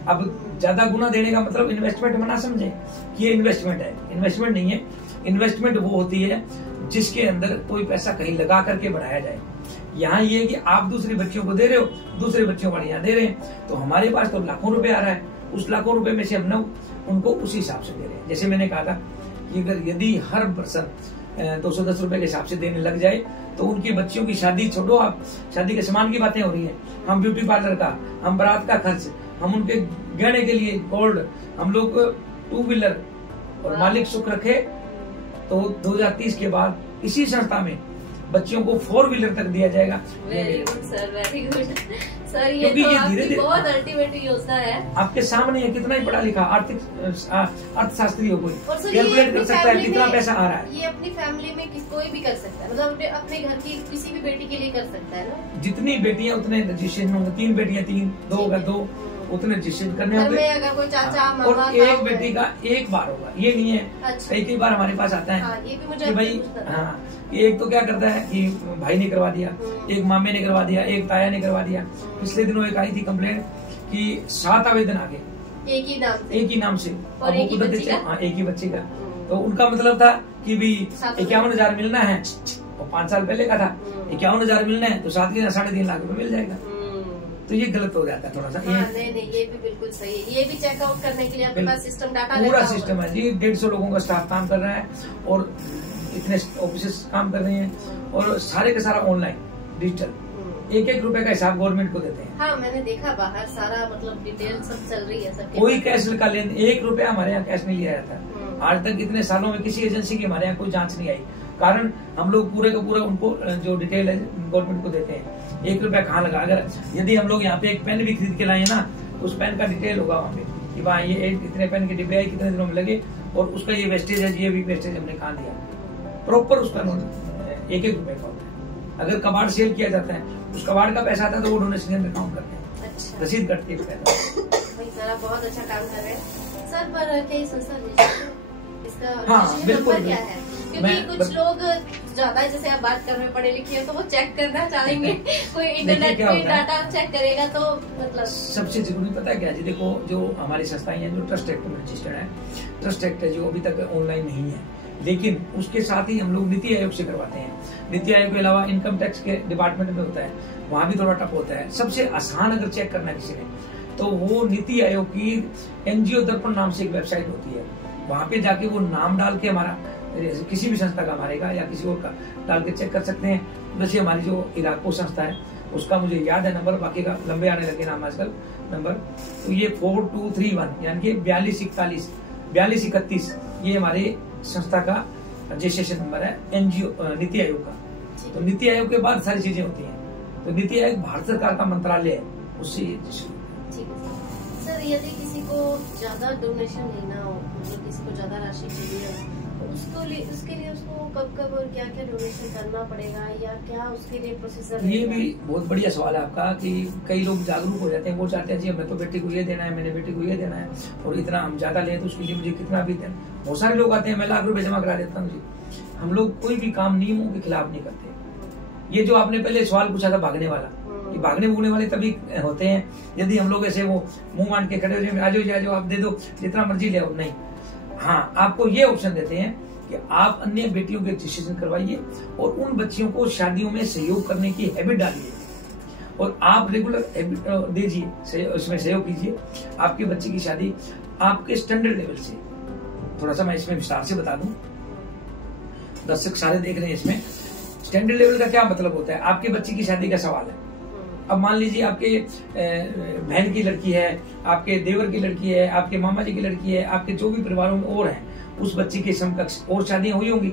अब ज्यादा गुना देने का मतलब इन्वेस्टमेंट में ना समझे कि ये इन्वेस्टमेंट है, इन्वेस्टमेंट नहीं है। इन्वेस्टमेंट वो होती है जिसके अंदर कोई पैसा कहीं लगा करके बढ़ाया जाए। यहाँ ये कि आप दूसरे बच्चों को दे रहे हो, दूसरे बच्चों को यहाँ दे रहे हैं, तो हमारे पास तो लाखों रुपए आ रहा है, उस लाखों रुपए में से हम ना उनको उसी हिसाब से दे रहे हैं। जैसे मैंने कहा था कि अगर यदि हर पर्सन 210 रुपए के हिसाब से देने लग जाए तो उनकी बच्चियों की शादी छोड़ो, आप शादी के सामान की बातें हो रही हैं, हम ब्यूटी पार्लर का, हम बारात का खर्च, हम उनके गहने के लिए गोल्ड, हम लोग 2 व्हीलर और मालिक सुख रखे तो 2030 के बाद इसी संस्था में बच्चियों को 4 व्हीलर तक दिया जाएगा। Very good sir, very good sir. ये क्योंकि तो ये आपकी धीरे-धीरे बहुत अल्टीमेट योजना है। आपके सामने है, कितना ही पढ़ा लिखा अर्थशास्त्री हो कोई और सर कैलकुलेट कर सकता है कितना पैसा आ रहा है। ये अपनी फैमिली में कोई भी कर सकता है, मतलब अपने घर की किसी भी बेटी के लिए कर सकता है ना। जितनी बेटियां उतने रजिस्ट्रेशन होंगे, 3 बेटियां 3, 2 अगर 2 उतने रजिस्ट्रेशन करने होंगे। अगर कोई चाचा मामा और एक बेटी का एक बार होगा, ये नहीं है। अच्छा। कई बार हमारे पास आता है। हाँ, ये भी मुझे कि भाई हाँ, एक तो क्या करता है कि भाई ने करवा दिया, एक मामे ने करवा दिया, एक ताया ने करवा दिया। पिछले दिनों एक आई थी कंप्लेंट कि 7 आवेदन आ गए एक ही नाम से और एक ही बच्चे का। हाँ, एक ही बच्चे का। तो उनका मतलब था कि भी 51,000 मिलना है, और 5 साल पहले का था 51,000 मिलना है, तो 7 के 3.5 लाख रुपए मिल जाएगा। तो ये गलत हो जाता है थोड़ा सा। हाँ, नहीं, ये भी बिल्कुल सही है। ये भी चेकआउट करने के लिए आपके पास सिस्टम डाटा पूरा सिस्टम है जी। 150 लोगों का स्टाफ काम कर रहा है और इतने ऑफिस काम कर रहे हैं, और सारे का सारा ऑनलाइन डिजिटल। 1-1 रुपए का हिसाब गवर्नमेंट को देते हैं। हाँ, मैंने देखा बाहर सारा मतलब डिटेल सब चल रही है सबके। कोई कैश का लेन 1 रुपया हमारे यहाँ कैश नहीं लिया जाता। आज तक इतने सालों में किसी एजेंसी की हमारे यहाँ कोई जांच नहीं आई, कारण हम लोग पूरे का पूरा उनको जो डिटेल है गवर्नमेंट को देते हैं। 1 रुपया कहाँ लगा, अगर यदि हम लोग यहाँ पे एक पेन भी खरीद के लाए ना, उस पेन का डिटेल होगा वहाँ पे कि वहाँ ये इतने पेन के डिब्बे आए, कितने दिनों में लगे, और उसका ये वेस्टेज है, ये भी वेस्टेज हमने कहाँ दिया, प्रॉपर उसका 1-1 रुपए का होता है। अगर कबाड़ सेल किया जाता है, उस कबाड़ का पैसा आता है तो वो डोनेशन में काउंट करते हैं। अच्छा। रसीद कटती है सर, बहुत अच्छा काम कर रहे हैं सर। पर क्या संस्था इसका हाँ बिल्कुल क्या है, क्योंकि कुछ लोग ज्यादा जैसे आप बात कर रहे हैं पढ़े लिखे हैं, तो वो चेक करना चाहेंगे कोई इंटरनेट पे डाटा चेक करेगा तो मतलब सबसे जरूरी पता है क्या जी, देखो जो हमारी संस्थाएं हैं जो ट्रस्ट एक्ट में रजिस्टर्ड है, ट्रस्ट एक्ट है जो अभी तक ऑनलाइन नहीं है, लेकिन उसके साथ ही हम लोग नीति आयोग से करवाते हैं। नीति आयोग के अलावा इनकम टैक्स के डिपार्टमेंट में होता है, वहां भी थोड़ा टफ होता है। सबसे आसान अगर चेक करना किसी ने तो वो नीति आयोग की NGO दर्पण नाम से एक वेबसाइट होती है, वहां पे जाके वो नाम डाल के हमारा किसी भी संस्था का हमारे का या किसी और का डाल के चेक कर सकते हैं। वैसे हमारी जो इराको संस्था है उसका मुझे याद है नंबर, बाकी का लंबे आने लगे नाम आजकल नंबर, तो ये 4231 यानी कि 4241 4231 ये हमारी संस्था का रजिस्ट्रेशन नंबर है NGO नीति आयोग का। तो नीति आयोग के बाद सारी चीजें होती हैं, तो नीति आयोग भारत सरकार का मंत्रालय है, उससे सर यदि किसी को ज्यादा डोनेशन लेना हो, मतलब किसी को ज्यादा राशि चाहिए, तो उसके लिए उसको कब और क्या डोनेशन करना पड़ेगा, या क्या उसके लिए प्रोसेसर? ये भी बहुत बढ़िया सवाल है आपका कि कई लोग जागरूक हो जाते हैं, वो चाहते हैं जी मैं तो बेटी को ये देना है, मैंने बेटी को ये देना है, और इतना हम ज्यादा लें तो उसके लिए मुझे कितना भी देना। बहुत सारे लोग आते हैं, मैं लाख रुपए जमा करा देता हूँ जी। हम लोग कोई भी काम नियमों के खिलाफ नहीं करते। ये जो आपने पहले सवाल पूछा था भागने वाला, कि भागने भूगने वाले तभी होते हैं यदि हम लोग ऐसे वो मुंह मान के खड़े हो जाए, आ जाओ आप दे दो जितना मर्जी ले आओ, नहीं। हाँ, आपको ये ऑप्शन देते हैं कि आप अन्य बेटियों के रजिस्ट्रेशन करवाइए और उन बच्चियों को शादियों में सहयोग करने की हैबिट डालिए और आप रेगुलर दीजिए, उसमें सहयोग कीजिए। आपके बच्चे की शादी आपके स्टैंडर्ड लेवल से, थोड़ा सा मैं इसमें विस्तार से बता दूं, दर्शक सारे देख रहे हैं इसमें। स्टैंडर्ड लेवल का क्या मतलब होता है? आपके बच्चे की शादी का सवाल है। अब मान लीजिए आपके बहन की लड़की है, आपके देवर की लड़की है, आपके मामा जी की लड़की है, आपके जो भी परिवारों में और हैं, उस बच्चे के समकक्ष और शादियां हुई होंगी।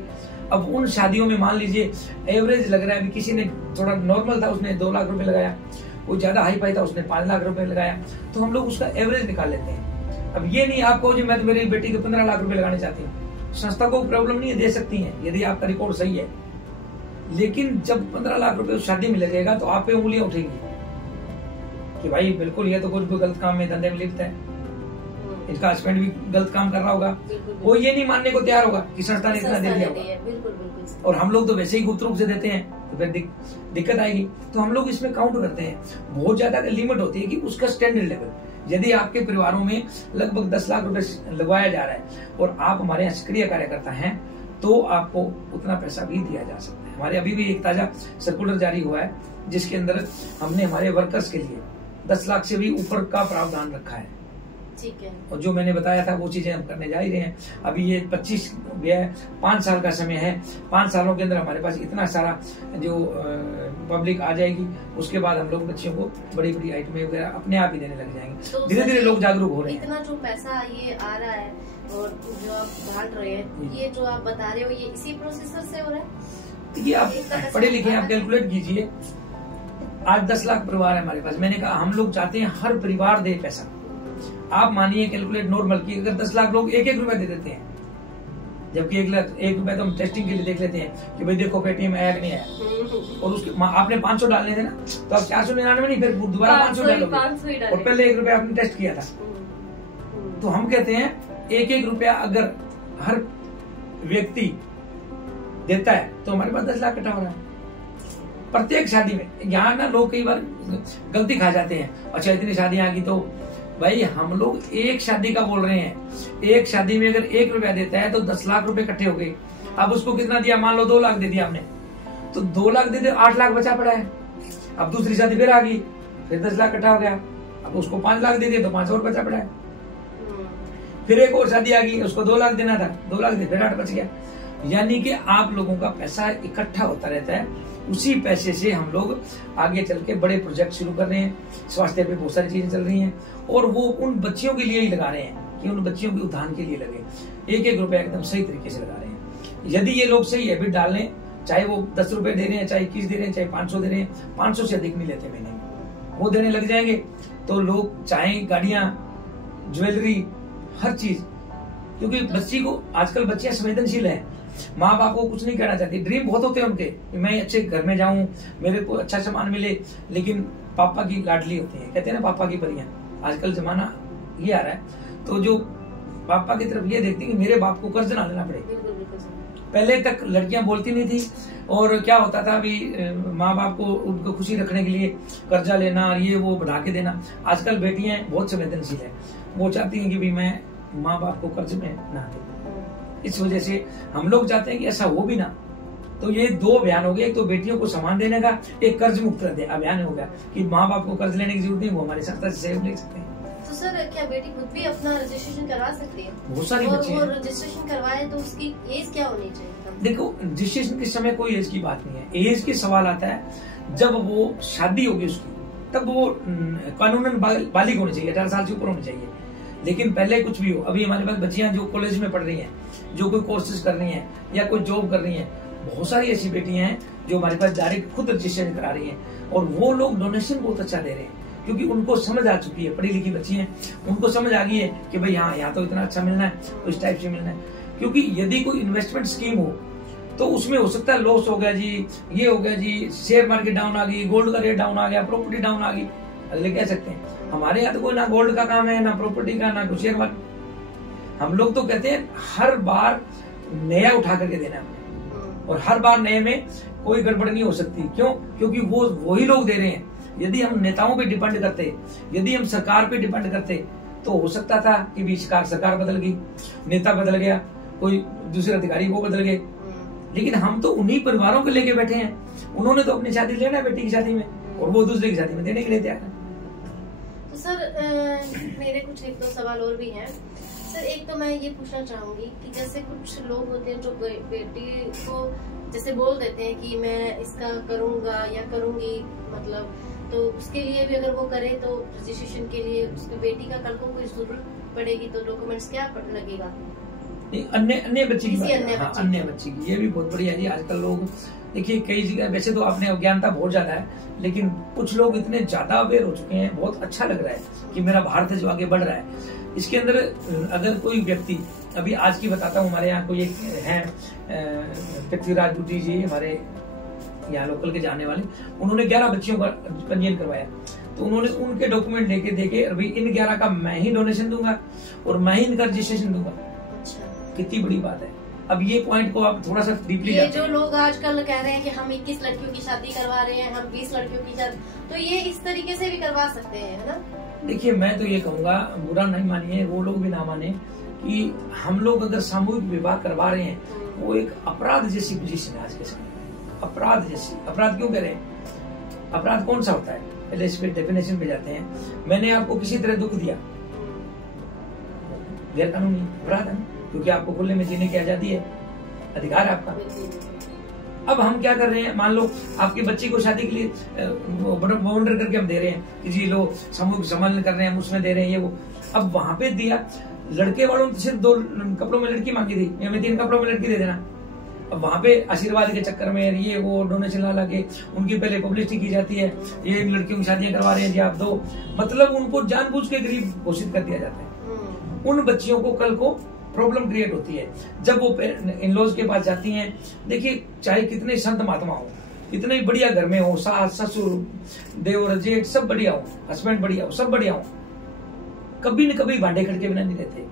अब उन शादियों में मान लीजिए एवरेज लग रहा है, किसी ने थोड़ा नॉर्मल था उसने 2 लाख रुपए लगाया, कोई ज्यादा हाई फाई था उसने 5 लाख रुपए लगाया, तो हम लोग उसका एवरेज निकाल लेते हैं। अब ये नहीं आपको जो मैं तो मेरी बेटी को 15 लाख रुपए लगाने चाहती हूँ, संस्था को प्रॉब्लम नहीं है, दे सकती है यदि आपका रिकॉर्ड सही है। लेकिन जब 15 लाख रुपए उस शादी में लगेगा तो आप पे उंगलियां उठेंगी कि भाई बिल्कुल ये तो कुछ भी गलत काम में, धंधे में लिप्त है, इसका हस्बैंड भी गलत काम कर रहा होगा। वो ये नहीं मानने को तैयार होगा कि संस्था ने इतना दे दिया होगा, और हम लोग तो वैसे ही गुप्त रूप से देते हैं, तो फिर दिक्कत आएगी। तो हम लोग इसमें काउंट करते हैं। बहुत ज्यादा लिमिट होती है कि उसका स्टैंडर्ड लेवल, यदि आपके परिवारों में लगभग 10 लाख रुपए लगवाया जा रहा है और आप हमारे यहाँ सक्रिय कार्यकर्ता हैं, तो आपको उतना पैसा भी दिया जा सकता है। हमारे अभी भी एक ताजा सर्कुलर जारी हुआ है जिसके अंदर हमने हमारे वर्कर्स के लिए 10 लाख से भी ऊपर का प्रावधान रखा है। ठीक है। और जो मैंने बताया था वो चीजें हम करने जा ही रहे हैं। अभी ये 25 5 साल का समय है, 5 सालों के अंदर हमारे पास इतना सारा जो पब्लिक आ जाएगी, उसके बाद हम लोग बच्चियों को बड़ी बड़ी आइटमें वगैरह अपने आप ही देने लग जाएंगे। तो धीरे धीरे लोग जागरूक हो रहे हैं। इतना जो पैसा ये आ रहा है और जो आप बांट रहे हैं, ये जो आप बता रहे हो, ये इसी प्रोसेसर से हो रहा है? ये आप पढ़े लिखे हैं, आप कैलकुलेट कीजिए। आज 10 लाख परिवार है हमारे पास। मैंने कहा हम लोग चाहते हैं हर परिवार दे पैसा। आप मानिए कैलकुलेट नॉर्मल की, अगर 10 लाख लोग 1-1 रुपया दे देते हैं, जबकि 1 रुपया तो हम टेस्टिंग के लिए देख लेते हैं कि भाई देखो पेटीएम आया कि नहीं आया, और उसके आपने 500 डालने थे ना, तो आप 499 नहीं, फिर दोबारा 500 डालोगे, और पहले 1 रुपया आपने टेस्ट किया था। तो हम कहते हैं 1-1 रुपया अगर हर व्यक्ति देता है तो हमारे पास 10 लाख इकट्ठा हो रहा है प्रत्येक शादी में। यहाँ ना लोग कई बार गलती खा जाते हैं, अच्छा इतनी शादियां आ गई, तो भाई हम लोग एक शादी का बोल रहे हैं। एक शादी में अगर 1 रुपया देता है तो 10 लाख रुपए इकट्ठे हो गए। अब उसको कितना दिया? मान लो 2 लाख दे दिया आपने, तो 2 लाख दे दिया, 8 लाख बचा पड़ा है। अब दूसरी शादी फिर आ गई, फिर 10 लाख इकट्ठा हो गया। अब उसको 5 लाख दे दिए तो 5 और बचा पड़ा है। फिर एक और शादी आ गई, उसको 2 लाख देना था, 2 लाख दे, फिर 8 बच गया। यानी कि आप लोगों का पैसा इकट्ठा होता रहता है। उसी पैसे से हम लोग आगे चल के बड़े प्रोजेक्ट शुरू कर रहे हैं। स्वास्थ्य पे बहुत सारी चीजें चल रही हैं, और वो उन बच्चियों के लिए ही लगा रहे हैं कि उन बच्चियों के उत्थान के लिए लगे। 1-1 रुपया एकदम सही तरीके से लगा रहे हैं। यदि ये लोग सही हैबिट डाल लें, चाहे वो 10 रुपए दे रहे हैं, चाहे 21 दे रहे हैं, चाहे 500 दे रहे हैं, 500 से अधिक नहीं लेते महीने में, वो देने लग जाएंगे, तो लोग चाहे गाड़ियां, ज्वेलरी, हर चीज, क्योंकि बच्ची को आजकल बच्चियां संवेदनशील है। माँ बाप को कुछ नहीं कहना चाहती, ड्रीम बहुत होते हैं उनके कि मैं अच्छे घर में जाऊं, मेरे को अच्छा सामान मिले, लेकिन पापा की लाडली होती है, कहते हैं ना पापा की परियां। आजकल जमाना ये आ रहा है, तो जो पापा की तरफ ये देखती है कि मेरे बाप को कर्ज ना लेना पड़े। पहले तक लड़कियां बोलती नहीं थी, और क्या होता था अभी माँ बाप को उनको खुशी रखने के लिए कर्जा लेना, ये वो बढ़ा के देना। आजकल बेटियां बहुत संवेदनशील है, वो चाहती हैं कि भी मैं माँ बाप को कर्ज में ना दे। इस वजह से हम लोग चाहते हैं कि ऐसा हो भी ना। तो ये 2 अभियान हो गए, एक तो बेटियों को सम्मान देने का, एक कर्ज मुक्त अभियान हो गया कि माँ बाप को कर्ज लेने की जरूरत नहीं, वो हमारी संस्था से सहयोग ले सकते हैं। तो सर क्या बेटी खुद भी अपना रजिस्ट्रेशन करवा सकती है? बहुत सारी बच्ची है। रजिस्ट्रेशन करवाए तो उसकी एज क्या होनी चाहिए? देखो, रजिस्ट्रेशन के समय कोई एज की बात नहीं है। एज के सवाल आता है जब वो शादी होगी उसकी, तब वो कानूनन बालिग होनी चाहिए, 18 साल से ऊपर होनी चाहिए। लेकिन पहले कुछ भी हो, अभी हमारे पास बच्चियां जो कॉलेज में पढ़ रही हैं, जो कोई कोर्सेज कर रही हैं या कोई जॉब कर रही हैं, बहुत सारी ऐसी बेटियां हैं जो हमारे पास डायरेक्ट खुद रजिस्ट्रेशन करा रही हैं, और वो लोग डोनेशन बहुत अच्छा दे रहे हैं, क्योंकि उनको समझ आ चुकी है, पढ़ी लिखी बच्ची हैं, उनको समझ आ गई है कि भाई हाँ, यहाँ तो इतना अच्छा मिलना है, तो इस टाइप से मिलना है। क्योंकि यदि कोई इन्वेस्टमेंट स्कीम हो तो उसमें हो सकता है लॉस हो गया जी, ये हो गया जी, शेयर मार्केट डाउन आ गई, गोल्ड का रेट डाउन आ गया, प्रॉपर्टी डाउन आ गई, अगले कह सकते हैं। हमारे यहाँ तो कोई ना गोल्ड का काम है, ना प्रॉपर्टी का, ना कुछ शेयर मार्केट। हम लोग तो कहते हैं हर बार नया उठा करके देना है, और हर बार नए में कोई गड़बड़ नहीं हो सकती। क्यों? क्योंकि वो वही लोग दे रहे हैं यदि हम नेताओं पे डिपेंड करते, यदि हम सरकार पे डिपेंड करते, तो हो सकता था कि भी सरकार बदल गई, नेता बदल गया, कोई दूसरे अधिकारी वो बदल गए, लेकिन हम तो उन्हीं परिवारों को लेके बैठे हैं। उन्होंने तो अपनी शादी लेना है बेटी की शादी में, और वो दूसरे की शादी में देने के लिए तैयार है। तो सर मेरे कुछ एक दो सवाल और भी हैं सर। एक तो मैं ये पूछना चाहूंगी कि जैसे कुछ लोग होते हैं जो बेटी को जैसे बोल देते हैं कि मैं इसका करूंगा या करूंगी, मतलब तो उसके लिए भी अगर वो करे तो रजिस्ट्रेशन के लिए उसकी बेटी का कल को कोई जरूरत पड़ेगी तो डॉक्यूमेंट्स क्या लगेगा? अन्य बच्ची की, अन्य बच्ची की ये भी बहुत बढ़िया है जी। आजकल लोग देखिए कई जगह, वैसे तो आपने अज्ञानता बहुत ज्यादा है, लेकिन कुछ लोग इतने ज्यादा अवेयर हो चुके हैं, बहुत अच्छा लग रहा है कि मेरा भारत जो आगे बढ़ रहा है। इसके अंदर अगर कोई व्यक्ति, अभी आज की बताता हूँ, हमारे यहाँ कोई एक है पृथ्वीराज डूडी जी, हमारे यहाँ लोकल के जाने वाले, उन्होंने 11 बच्चियों का पंजीयन करवाया। तो उन्होंने उनके डॉक्यूमेंट लेके देखे, अभी इन 11 का मैं ही डोनेशन दूंगा और मैं ही इनका रजिस्ट्रेशन दूंगा। कितनी बड़ी बात है। अब ये पॉइंट को आप थोड़ा सा डीपली, ये जो लोग आजकल कह रहे हैं कि हम 21 लड़कियों की शादी करवा रहे हैं, हम 20 लड़कियों की शादी, तो ये इस तरीके से भी करवा सकते हैं, है ना? देखिए मैं तो ये कहूंगा, बुरा नहीं मानिए, वो लोग भी ना माने, कि हम लोग अगर सामूहिक विवाह करवा रहे हैं, वो एक अपराध जैसी पोजीशन है आज के समय। अपराध जैसी, अपराध क्यों कह रहे हैं? अपराध कौन सा होता है, पहले इस पे डेफिनेशन पे जाते हैं। मैंने आपको किसी तरह दुख दिया, गैर कानूनी अपराध है, क्योंकि आपको खुले में जीने की आजादी है, अधिकार है आपका। अब हम क्या कर रहे हैं, मान लो आपकी बच्ची को शादी के लिए वॉलंटियर करके हम दे रहे हैं कि जी लो सामूहिक सम्मेलन कर रहे हैं, हम उसमें दे रहे हैं ये वो। अब वहां पे दिया, लड़के वालों ने सिर्फ 2 कपड़ों में लड़की मांगी थी, हमें 3 कपड़ों में लड़की दे देना। अब वहां पे आशीर्वाद के चक्कर में ये वो डोनेशन ला के उनकी पहले पब्लिसिटी की जाती है, ये लड़कियों की शादियां करवा रहे हैं जी आप दो, मतलब उनको जानबूझ के गरीब घोषित कर दिया जाता है। उन बच्चियों को कल को प्रॉब्लम क्रिएट होती है जब वो इन-लॉज के पास जाती हैं। देखिए चाहे कितने संत महात्मा हो, कितने बढ़िया घर में हो, सास ससुर देवर जेठ सब बढ़िया हो, हस्बैंड बढ़िया हो, सब बढ़िया हो, कभी न कभी भांडे खड़के बिना नहीं रहते।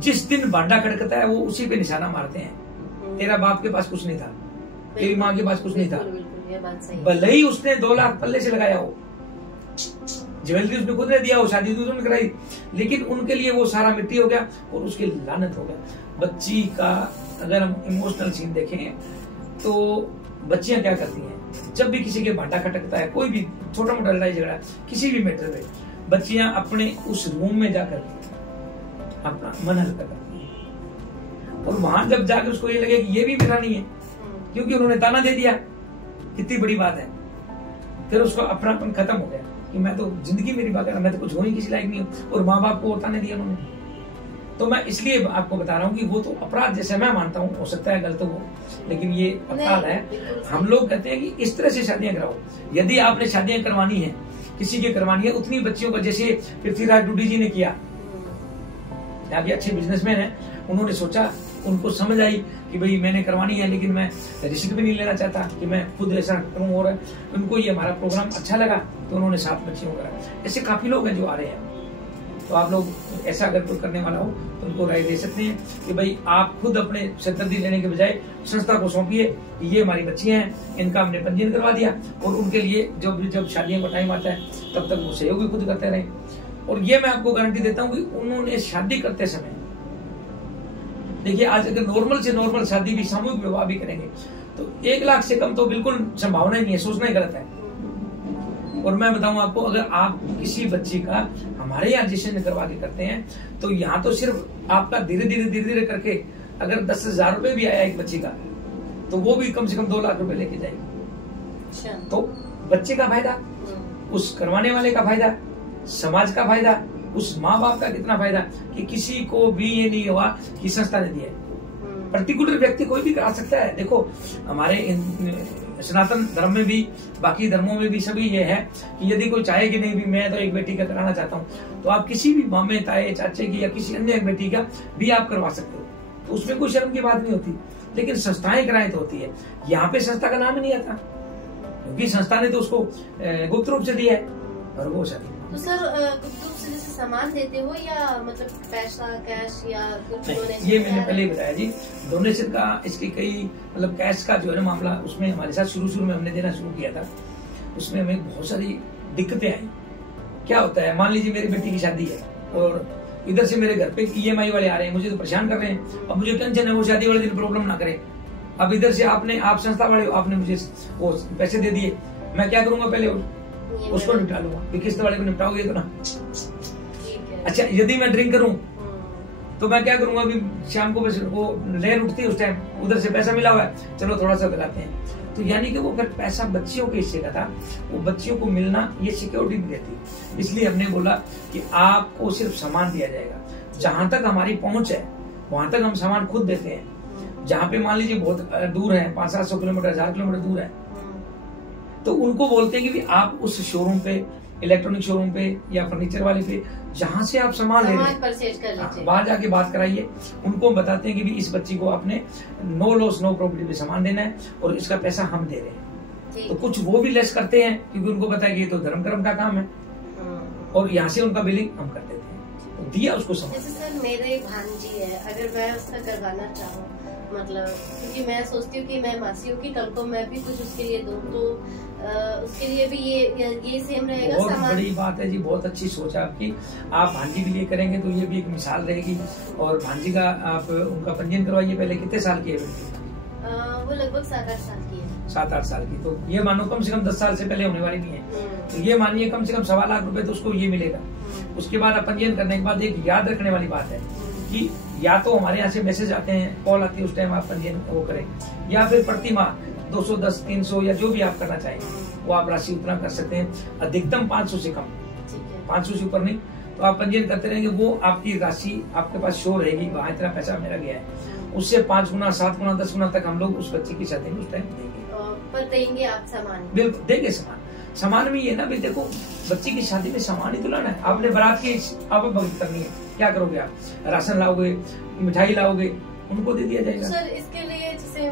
जिस दिन भांडा खड़कता है वो उसी पे निशाना मारते हैं। तेरा बाप के पास कुछ नहीं था, तेरी माँ के पास कुछ नहीं था, भले ही उसने 2 लाख पल्ले से लगाया हो, ज्वेलरी उसने खुद ने दिया हो, शादी तो उसने कराई, लेकिन उनके लिए वो सारा मिट्टी हो गया और उसकी लानत हो गया। बच्ची का अगर हम इमोशनल सीन देखें तो बच्चियां क्या करती हैं, जब भी किसी के भांडा खटकता है, कोई भी छोटा मोटा लड़ाई झगड़ा किसी भी मैटर पे, बच्चियां अपने उस रूम में जाकर अपना मन हल्का करती हैं, और वहां जब जाकर उसको ये लगे कि ये भी मेरा नहीं है, क्योंकि उन्होंने ताना दे दिया, कितनी बड़ी बात है, फिर उसको अपनापन खत्म हो गया कि मैं तो जिंदगी मेरी बात है, मैं तो कुछ हो ही किसी लायक नहीं हूँ, और माँ बाप को ताने दिया उन्होंने। तो मैं इसलिए आपको बता रहा हूँ कि वो तो अपराध जैसे मैं मानता हूँ, हो सकता है गलत हो, लेकिन ये अपराध है। हम लोग कहते हैं कि इस तरह से शादियां कराओ। यदि आपने शादियां करवानी है, किसी की करवानी है, उतनी बच्चियों का, जैसे पृथ्वीराज डूडी जी ने किया, आगे अच्छे बिजनेसमैन है, उन्होंने सोचा, उनको समझ आई कि भाई मैंने करवानी है, लेकिन मैं रिस्क भी नहीं लेना चाहता कि मैं खुद ऐसा करूं, और उनको ये हमारा प्रोग्राम अच्छा लगा तो उन्होंने 7 बच्चियों का। ऐसे काफी लोग हैं जो आ रहे हैं। तो आप लोग ऐसा अगर कोई करने वाला हो तो उनको राय दे सकते हैं कि भाई आप खुद अपने सिरदर्दी लेने के बजाय संस्था को सौंपिए कि ये हमारी बच्चियां हैं, इनका हमने पंजीयन करवा दिया, और उनके लिए जब शादियों का टाइम आता है तब तक वो सहयोग भी खुद करते रहे। और ये मैं आपको गारंटी देता हूँ कि उन्होंने शादी करते समय, देखिए आज अगर नॉर्मल से नॉर्मल शादी भी, सामूहिक विवाह भी करेंगे तो 1 लाख से कम तो बिल्कुल संभावना ही नहीं है, सोचना ही गलत है। और मैं बताऊं आपको, अगर आप किसी बच्ची का हमारे यहाँ रजिस्ट्रेशन करवा के करते हैं तो यहाँ तो सिर्फ आपका धीरे धीरे करके अगर 10,000 रुपए भी आया एक बच्ची का, तो वो भी कम से कम 2 लाख रुपए लेके जाएगी। तो बच्चे का फायदा, उस करवाने वाले का फायदा, समाज का फायदा, उस माँ बाप का कितना फायदा कि किसी को भी ये नहीं हुआ कि संस्था ने दिया। पर्टिकुलर व्यक्ति कोई भी करा सकता है। देखो हमारे सनातन धर्म में भी, बाकी धर्मों में भी सभी ये है कि यदि कोई चाहे कि नहीं भी मैं तो एक बेटी का कराना चाहता हूँ, तो आप किसी भी मामे ताए चाचे की या किसी अन्य बेटी का भी आप करवा सकते हो, तो उसमें कोई शर्म की बात नहीं होती। लेकिन संस्थाएं कराएं तो होती है। यहाँ पे संस्था का नाम ही नहीं आता, क्योंकि संस्था ने तो उसको गुप्त रूप से दिया है, और वो शादी। तो सर गुप्त रूप से जैसे सामान देते हो या मतलब पैसा कैश या कुछ डोनेशन? ये मैंने पहले ही बताया जी, डोनेशन का इसके कई मतलब कैश का जो है ना मामला, उसमें हमारे साथ शुरू में हमने देना शुरू किया था, उसमें हमें बहुत सारी दिक्कतें आई। क्या होता है, मान लीजिए मेरी बेटी की शादी है और इधर से मेरे घर पे EMI वाले आ रहे हैं, मुझे तो परेशान कर रहे हैं। अब मुझे टेंशन है वो शादी वाले दिन प्रॉब्लम ना करे। अब इधर से आप संस्था वाले हो, आपने मुझे वो पैसे दे दिए, मैं क्या करूंगा, पहले उसको निपटा लूंगा, किस्त वाले को निपटाओगे तो ना। अच्छा, यदि मैं ड्रिंक करूं तो मैं क्या करूंगा, अभी शाम को बस वो लहर उठती है उस टाइम, उधर से पैसा मिला हुआ है, चलो थोड़ा सा दिलाते हैं। तो यानी कि वो अगर पैसा बच्चियों के हिस्से का था, वो बच्चियों को मिलना ये सिक्योरिटी नहीं रहती। इसलिए हमने बोला कि आपको सिर्फ सामान दिया जाएगा, जहां तक हमारी पहुंच है वहां तक हम सामान खुद देते हैं। जहां पे मान लीजिए बहुत दूर है, 500-700 किलोमीटर 1000 किलोमीटर दूर है, तो उनको बोलते हैं कि आप उस शोरूम पे, इलेक्ट्रॉनिक शोरूम पे या फर्नीचर वाले पे, जहां से आप सामान ले रहे हैं, वहां जाके बात कराइए। उनको बताते हैं कि भी इस बच्ची को आपने नो लॉस नो प्रॉफिट पे सामान देना है और इसका पैसा हम दे रहे हैं। तो कुछ वो भी लेस करते हैं क्योंकि उनको पता है कि ये तो धर्म कर्म का काम है, और यहाँ से उनका बिलिंग हम कर देते हैं। तो दिया उसको समझ। जैसे सर मेरे भांजी है, अगर मैं उसका करवाना चाहूँ, मतलब क्योंकि मैं सोचती हूँ कि मैं मासी हूँ कि कल को मैं भी कुछ उसके लिए दूँ, तो उसके लिए भी ये सेम रहेगा। बहुत बड़ी बात है जी, बहुत अच्छी सोच है आपकी। आप भांजी के लिए करेंगे तो ये भी एक मिसाल रहेगी। और भांजी का आप उनका पंजीयन करवाइए। पहले कितने साल की है बेटी? वो लगभग 7-8 साल की है। 7-8 साल की, तो ये मानो कम से कम 10 साल से पहले होने वाली नहीं है। तो ये मानिए कम से कम 1.25 लाख रुपए तो उसको ये मिलेगा। उसके बाद पंजीयन करने के बाद एक याद रखने वाली बात है कि या तो हमारे यहाँ से मैसेज आते हैं, कॉल आती है, उस टाइम आप पंजीयन वो करें, या फिर प्रति माह 210, 300 या जो भी आप करना चाहें वो आप राशि उतना कर सकते हैं। अधिकतम 500 से कम, 500 से ऊपर नहीं। तो आप पंजीयन करते रहेंगे, वो आपकी राशि आपके पास शो रहेगी, वहाँ इतना पैसा मेरा गया है। उससे 5 गुना, 7 गुना, 10 गुना तक हम लोग उस बच्चे की शादी में उस टाइम देंगे। पर देंगे आप सामान? बिल्कुल देंगे सामान। सामान में ये ना भी देखो, बच्ची की शादी में सामान ही तो लाना है। आपने बारात की आप भक्त करनी है, क्या करोगे आप? राशन लाओगे, मिठाई लाओगे, उनको दे दिया जाएगा। सर इसके लिए जैसे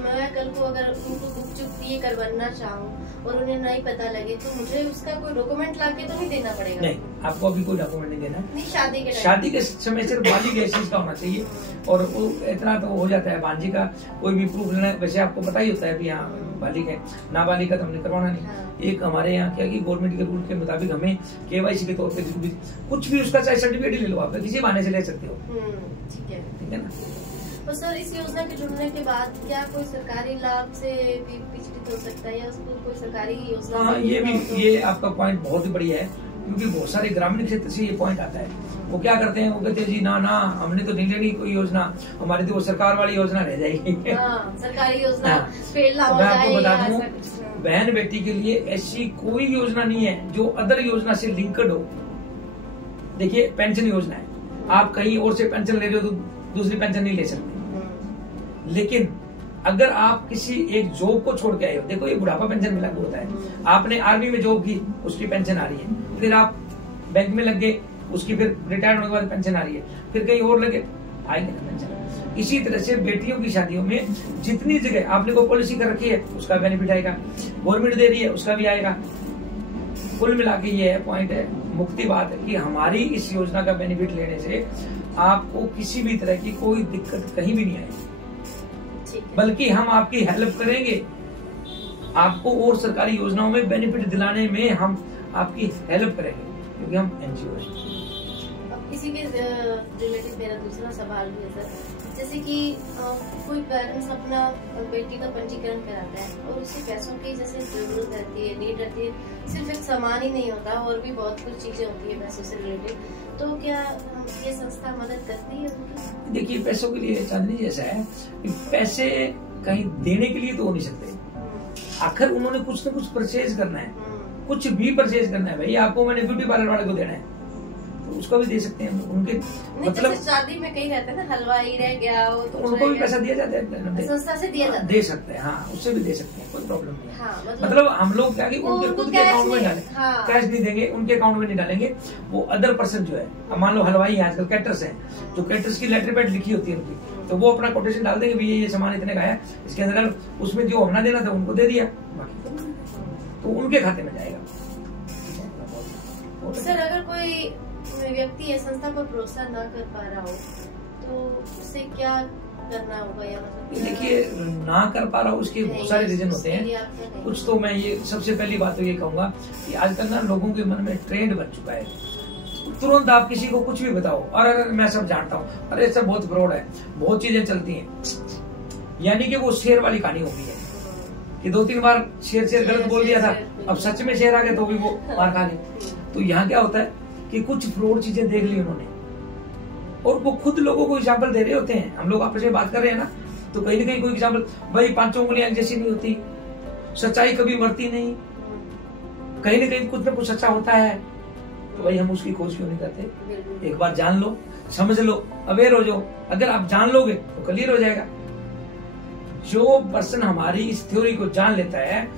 मैं कल को अगर उनको गुपचुप ये करवाना चाहूँ और उन्हें नहीं पता लगे, तो मुझे उसका कोई डॉक्यूमेंट लाके तो नहीं देना पड़ेगा? नहीं, आपको अभी कोई डॉक्यूमेंट नहीं देना। नहीं, शादी के समय सिर्फ बाली के चीज का होना चाहिए, और वो इतना तो हो जाता है। बांजी का कोई भी प्रूफ लेना, वैसे आपको पता ही होता है भी यहाँ बालिग है, नाबालिग का तो हमने करवाना नहीं। हाँ। एक हमारे यहाँ क्या कि गवर्नमेंट के रूल के मुताबिक हमें KYC के तौर पे कुछ भी उसका चाहे सर्टिफिकेट ही ले लो, आप किसी बहाने से ले सकते हो। ठीक है ना। तो सर इस योजना के जुड़ने के बाद क्या कोई सरकारी लाभ से भी विचलित हो सकता है, या उसको कोई सरकारी योजना? हाँ, ये आपका पॉइंट बहुत ही बढ़िया है, क्योंकि बहुत सारे ग्रामीण क्षेत्र से ये पॉइंट आता है। वो क्या करते हैं, वो कहते हैं जी ना हमने तो नहीं लेनी कोई योजना, हमारी तो वो सरकार वाली योजना रह जाएगी। सरकारी योजना मैं आपको बता दूं, बहन बेटी के लिए ऐसी कोई योजना नहीं है जो अदर योजना से लिंक्ड हो। देखिए पेंशन योजना है, आप कहीं और से पेंशन ले रहे हो तो दूसरी पेंशन नहीं ले सकते। लेकिन अगर आप किसी एक जॉब को छोड़ के आए हो, देखो ये बुढ़ापा पेंशन में लागू होता है। आपने आर्मी में जॉब की, उसकी पेंशन आ रही है, फिर आप बैंक में लग गए, उसकी फिर रिटायर होने के बाद पेंशन आ रही है, फिर कहीं और लगे, आएगी ना पेंशन। इसी तरह से बेटियों की शादियों में जितनी जगह आपने कोई पॉलिसी कर रखी है उसका बेनिफिट आएगा, गवर्नमेंट दे रही है उसका भी आएगा। कुल मिला के ये पॉइंट है, मुक्ति बात है कि हमारी इस योजना का बेनिफिट लेने से आपको किसी भी तरह की कोई दिक्कत कहीं भी नहीं आएगी, बल्कि हम आपकी हेल्प करेंगे। आपको और सरकारी योजनाओं में बेनिफिट दिलाने में हम आपकी हेल्प करेंगे, क्योंकि हम NGO हैं। इसी के रिलेटेड मेरा दूसरा सवाल भी है सर, जैसे कि कोई पेरेंट्स अपना बेटी का पंजीकरण कराता है और उसे पैसों की जैसे जरूरत रहती है, नीड रहती है, सिर्फ एक सामान ही नहीं होता और भी बहुत कुछ चीजें होती है पैसों से रिलेटेड, तो क्या ये संस्था मदद करती है? देखिए पैसों के लिए चांदनी जैसा है, पैसे कहीं देने के लिए तो हो नहीं सकते, आखिर उन्होंने कुछ न कुछ परचेज करना है, कुछ भी परचेज करना है। भाई आपको मैंने ब्यूटी पार्लर वाले को देना है तो उसको भी दे सकते हैं उनके, मतलब शादी में कहीं रहते हैं ना, हलवाई रह गया हो तो उनको भी पैसा दिया जाता है, संस्था से दिया जाता है, दे सकते हैं। हाँ, उससे भी दे सकते हैं, कोई प्रॉब्लम नहीं है। हाँ, मतलब हम लोग क्या कि उनके खुद के अकाउंट में डालें, कैश नहीं देंगे, उनके अकाउंट में नहीं डालेंगे। वो अदर पर्सन जो है, मान लो हलवाई है, आजकल कैटर्स है, जो कैटर्स की लेटर पैड लिखी होती है उनकी, तो वो अपना कोटेशन डाल देंगे, ये सामान इतने का है, इसके अंदर उसमें जो हमने देना था उनको दे दिया, बाकी तो उनके खाते में जाएगा। सर अगर कोई व्यक्ति या संस्था पर भरोसा ना कर पा रहा हो तो उससे क्या करना होगा या मतलब? देखिए, ना कर पा रहा हूँ उसके बहुत सारे रीजन होते हैं। कुछ तो मैं ये सबसे पहली बात तो ये कहूंगा कि आजकल ना लोगों के मन में ट्रेंड बन चुका है, तुरंत आप किसी को कुछ भी बताओ, अरे मैं सब जानता हूँ, अरे सब बहुत फ्रॉड है, बहुत चीजें चलती हैं। यानी कि वो शेर वाली कहानी हो गई है कि 2-3 बार शेर गलत बोल दिया था, अब सच में शेर आ गए तो भी वो मार खा गए। तो यहाँ क्या होता है कि कुछ फ्रॉड चीजें देख ली उन्होंने और वो खुद लोगों को एग्जाम्पल दे रहे होते हैं। हम लोग आपस में बात कर रहे हैं ना, तो कहीं ना कहीं कोई एग्जाम्पल, भाई 5 उंगलियां जैसी नहीं होती, सच्चाई कभी मरती नहीं, कहीं ना कहीं कुछ ना कुछ सच्चा होता है। तो भाई हम उसकी खोज क्यों नहीं करते? एक बार जान लो, समझ लो, अवेयर हो जाओ। अगर आप जान लोगे तो क्लियर हो जाएगा। जो पर्सन हमारी इस थ्योरी को जान लेता है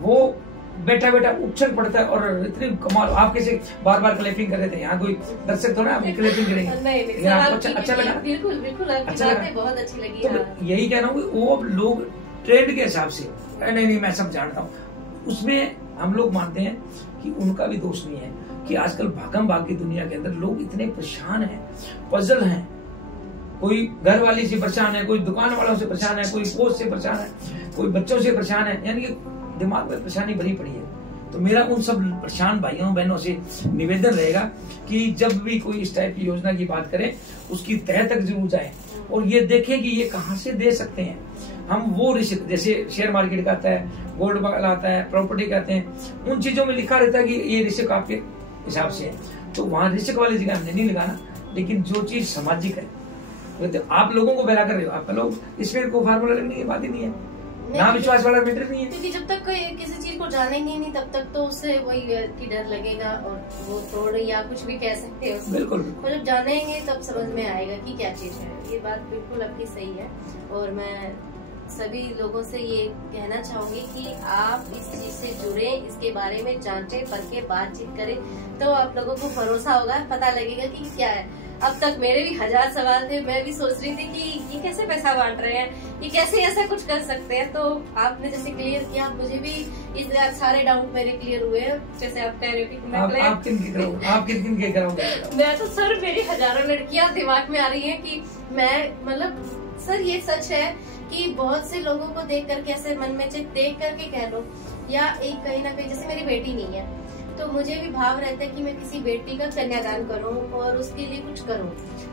वो बैठा उछल पड़ता है। और इतनी कमाल, आप कैसे बार बार क्लैपिंग कर रहे थे, यहाँ कोई दर्शक थोड़ा आपकी क्लैपिंग करेंगे। अच्छा लगा? बिल्कुल बिल्कुल, अच्छा लगा, बहुत अच्छी लगी। तो यही कह रहा हूँ कि वो लोग ट्रेंड के हिसाब से, नहीं मैं सब जानता हूँ, उसमें हम लोग मानते हैं कि उनका भी दोष नहीं है कि आजकल भागम भाग की दुनिया के अंदर लोग इतने परेशान हैं, पजल हैं। कोई घर वाली से परेशान है, कोई दुकान वालों से परेशान है, कोई पोस्ट से परेशान है, कोई बच्चों से परेशान है, यानी कि दिमाग में परेशानी भरी पड़ी है। तो मेरा उन सब परेशान भाइयों बहनों से निवेदन रहेगा कि जब भी कोई इस टाइप की योजना की बात करें उसकी तह तक जरूर जाए और ये देखें कि ये कहाँ से दे सकते हैं हम। वो रिस्क, जैसे शेयर मार्केट का आता है, गोल्ड वाला आता है, प्रॉपर्टी कहते हैं, उन चीजों में लिखा रहता है कि ये रिस्क आपके हिसाब से है, तो वहां रिस्क वाली जगह हमने नहीं लगाना। लेकिन जो चीज सामाजिक है, तो आप लोगों को बहला कर रहे हो, आप लोग इसमें को फार्मूला लगने की बात ही नहीं है, ना विश्वास वाला मैटर नहीं है। क्योंकि जब तक कोई किसी चीज को जानेंगे नहीं तब तक तो उससे वही की डर लगेगा और वो फ्रॉड या कुछ भी कह सकते हैं। बिल्कुल। तो जब जानेंगे तब समझ में आएगा कि क्या चीज है। ये बात बिल्कुल आपकी सही है और मैं सभी लोगों से ये कहना चाहूंगी कि आप इस चीज से जुड़े, इसके बारे में जांचे परखे बातचीत करें तो आप लोगों को भरोसा होगा, पता लगेगा कि क्या है। अब तक मेरे भी 1000 सवाल थे, मैं भी सोच रही थी कि ये कैसे पैसा बांट रहे हैं, ये कैसे ऐसा कुछ कर सकते हैं। तो आपने जैसे क्लियर किया, मुझे भी इस सारे डाउट मेरे क्लियर हुए। जैसे आप कह रहे हो कि आप किन के करोगे? मैं तो सर, मेरी हजारों लड़कियां दिमाग में आ रही है कि मैं, मतलब सर ये सच है कि बहुत से लोगों को देख करके ऐसे मन में देख करके कह लो या एक कहीं ना कहीं, जैसे मेरी बेटी नहीं है तो मुझे भी भाव रहता है कि मैं किसी बेटी का कन्यादान करूं और उसके लिए कुछ करूं।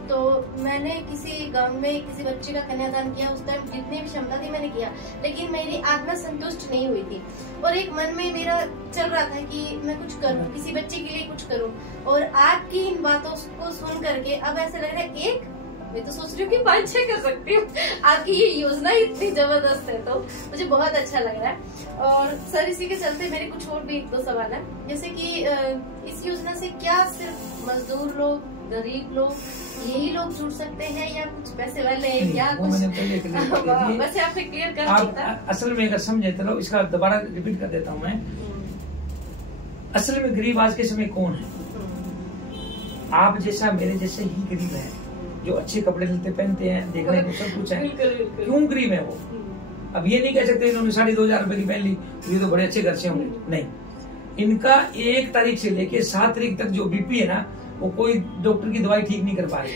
तो मैंने किसी गांव में किसी बच्चे का कन्यादान किया, उस टाइम जितनी भी क्षमता थी मैंने किया, लेकिन मेरी आत्मा संतुष्ट नहीं हुई थी और एक मन में मेरा चल रहा था कि मैं कुछ करूं, किसी बच्चे के लिए कुछ करूं। और आपकी इन बातों को सुन करके अब ऐसे लग रहा है, एक मैं तो सोच रही हूँ कि 5-6 कर सकती हूँ। आपकी ये योजना इतनी जबरदस्त है तो मुझे बहुत अच्छा लग रहा है। और सर इसी के चलते मेरे कुछ और भी 1-2 सवाल है, जैसे कि इस योजना से क्या सिर्फ मजदूर लोग, गरीब लोग, यही लोग जुड़ सकते हैं या कुछ पैसे वाले या कुछ? वैसे आपने क्लियर कर दिया। असल में अगर समझे तो इसका दोबारा रिपीट कर देता हूँ मैं। असल में गरीब आज के समय कौन है? आप जैसा मेरे जैसे ही गरीब है, जो अच्छे कपड़े लेते पहनते हैं, देखने को सब कुछ है। क्यों गरीब है वो? अब ये नहीं कह सकते इन्होंने 2500 रुपए की पहन ली तो ये तो बड़े अच्छे घर से होंगे, नहीं। इनका 1 तारीख से लेके 7 तारीख तक जो बीपी है ना, वो कोई डॉक्टर की दवाई ठीक नहीं कर पा रही,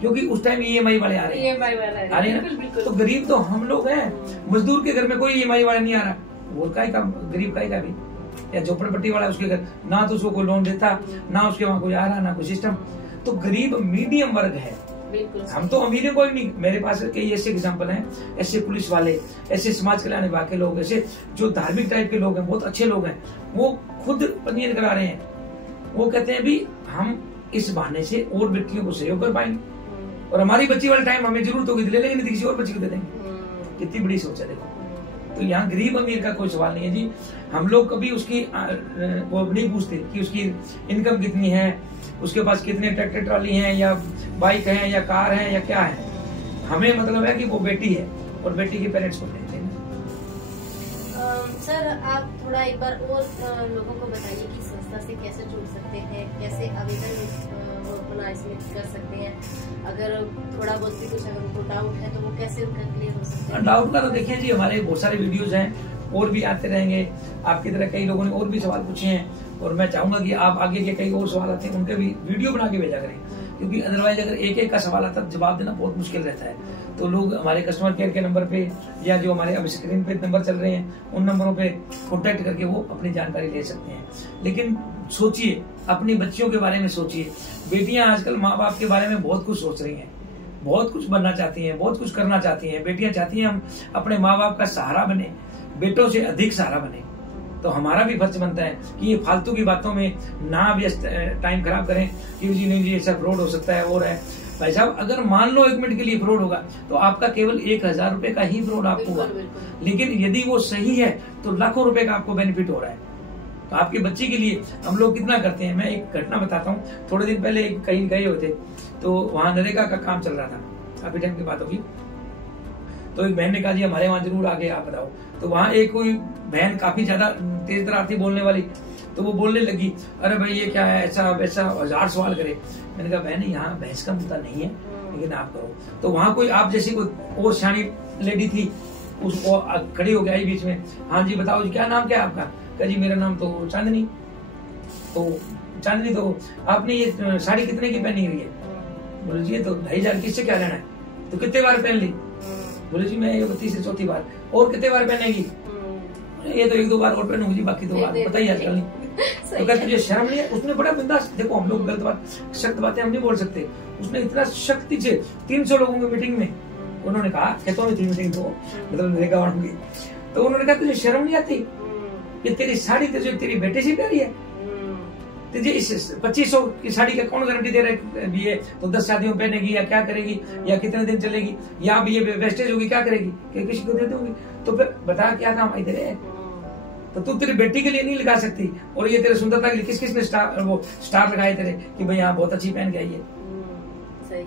क्योंकि उस टाइम EMI वाले आ रहे हैं ना। तो गरीब तो हम लोग हैं। मजदूर के घर में कोई EMI वाला नहीं आ रहा, वो का गरीब का भी, या झोपड़पट्टी वाला उसके घर ना तो उसको कोई लोन देता, ना उसके वहां कोई आ रहा, ना कोई सिस्टम। तो गरीब मीडियम वर्ग है, हम तो अमीर कोई नहीं। मेरे पास कई ऐसे एग्जांपल हैं, ऐसे पुलिस वाले, ऐसे समाज कल्याण विभाग के लोग, ऐसे जो धार्मिक टाइप के लोग हैं, बहुत अच्छे लोग हैं, वो खुद पंजीयन करा रहे हैं। वो कहते हैं भी हम इस बहाने से और व्यक्तियों को सहयोग कर पाएंगे और हमारी बच्ची वाले टाइम हमें जरूरत होगी ले लेंगे, नहीं किसी और बच्ची को दे देंगे। कितनी बड़ी सोच है देखो। तो यहाँ गरीब अमीर का कोई सवाल नहीं है जी। हम लोग कभी उसकी वो नहीं पूछते कि उसकी इनकम कितनी है, उसके पास कितने ट्रैक्टर ट्रॉली हैं या बाइक है या कार है या क्या है। हमें मतलब है कि वो बेटी है और बेटी के पेरेंट्स को देते हैं। सर आप थोड़ा एक बार और लोगों को बताइए कि संस्था से कैसे जुड़ सकते हैं, कैसे आवेदन अपना इसमें कर सकते हैं। अगर थोड़ा बहुत भी कुछ अगर उनको डाउट है तो वो कैसे उनका क्लियर हो सकता है? डाउट का तो देखिए जी, हमारे बहुत सारे वीडियोज हैं और भी आते रहेंगे। आपकी तरह कई लोगों ने और भी सवाल पूछे हैं और मैं चाहूंगा कि आप आगे के कई और सवाल आते हैं उनके भी वीडियो बना के भेजा करें, क्योंकि अदरवाइज अगर एक का सवाल आता है जवाब देना बहुत मुश्किल रहता है। तो लोग हमारे कस्टमर केयर के नंबर पे या जो हमारे अब स्क्रीन पे नंबर चल रहे हैं उन नंबरों पे कॉन्टेक्ट करके वो अपनी जानकारी ले सकते हैं। लेकिन सोचिए, अपनी बच्चियों के बारे में सोचिए। बेटियां आजकल माँ बाप के बारे में बहुत कुछ सोच रही हैं, बहुत कुछ बनना चाहती हैं, बहुत कुछ करना चाहती हैं। बेटियां चाहती हैं हम अपने माँ बाप का सहारा बने, बेटों से अधिक सहारा बने। तो हमारा भी फर्ज बनता है कि ये फालतू की बातों में ना व्यस्त टाइम खराब करें कि जी नहीं जी ऐसा फ्रॉड हो सकता है और है। भाई साहब, अगर मान लो 1 मिनट के लिए फ्रॉड होगा तो आपका केवल 1000 रुपए का ही फ्रॉड आपको होगा, लेकिन यदि वो सही है तो लाखों रुपए का आपको बेनिफिट हो रहा है। तो आपके बच्चे के लिए हम लोग कितना करते हैं। मैं एक घटना बताता हूँ। थोड़े दिन पहले कहीं गए हुए थे, तो वहां नरेगा का काम चल रहा था, काफी टाइम की बात होगी। तो एक बहन ने कहा जी हमारे वहां जरूर आगे आप बताओ। तो वहां एक कोई बहन काफी ज्यादा तेज तरार थी बोलने वाली, तो वो बोलने लगी, अरे भाई ये क्या है, ऐसा वैसा 1000 सवाल करे। मैंने कहा बहन यहाँ बहस का मुद्दा नहीं है, लेकिन आप करो। तो वहां कोई आप जैसी कोई और शानी लेडी थी, उसको खड़ी हो गई आई बीच में, हाँ जी बताओ जी क्या नाम क्या है आपका। कहा जी मेरा नाम तो चांदनी। तो चांदनी, तो आपने ये साड़ी कितने की पहनी हुई है। बोले जी ये तो 2500 की, इससे क्या लेना है। तो कितने बार पहन ली। बोले जी मैं ये 3 बार। और कितने बार पहनेगी। ये तो 1-2 बार और पहनूंगी जी, बाकी 2 बार बताइए आजकल नहीं। तो कहते तुझे शर्म नहीं है। उसने बड़ा बिंदास, देखो हम लोग गलत बात सख्त बातें हम नहीं बोल सकते। उसने इतना शक्ति से 300 लोगों की मीटिंग में उन्होंने कहा, खेतों में थी मीटिंग, तो मतलब नरेगा वार्ड की, तो उन्होंने कहा तुझे शर्म नहीं आती, ये तेरी साड़ी तुझे तेरी बेटे से प्यारी है, तुझे इस 2500 की साड़ी का कौन गारंटी दे रहा है भी ये तो 10 शादियों में पहनेगी या क्या करेगी या कितने दिन चलेगी या भी ये वेस्टेज होगी क्या करेगी, क्या किसी को दे दूंगी। तो फिर बता क्या काम आई तेरे। तो तू तेरी बेटी के लिए नहीं लगा सकती, और ये तेरे सुंदरता के लिए किस किस ने स्टार लगाए तेरे कि भाई यहाँ बहुत अच्छी पहन के आई है। सही।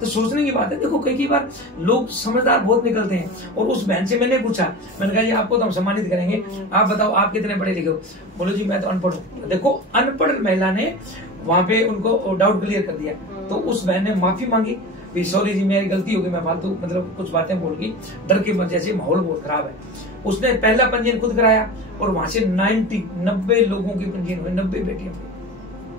तो सोचने की बात है। देखो कई बार लोग समझदार बहुत निकलते हैं। और उस बहन से मैंने पूछा, मैंने कहा जी आपको तो हम सम्मानित करेंगे, आप बताओ आप कितने पढ़े लिखे हो। बोलो जी मैं तो अनपढ़ हूँ। देखो अनपढ़ महिला ने वहां पे उनको डाउट क्लियर कर दिया। तो उस बहन ने माफी मांगी, सॉरी जी मेरी गलती होगी, मैं फालतू मतलब कुछ बातें बोल गई, डर की वजह से माहौल बहुत खराब है। उसने पहला पंजीयन खुद कराया और वहां से 90 लोगों की पंजीयन हुए, 90 बेटियों की।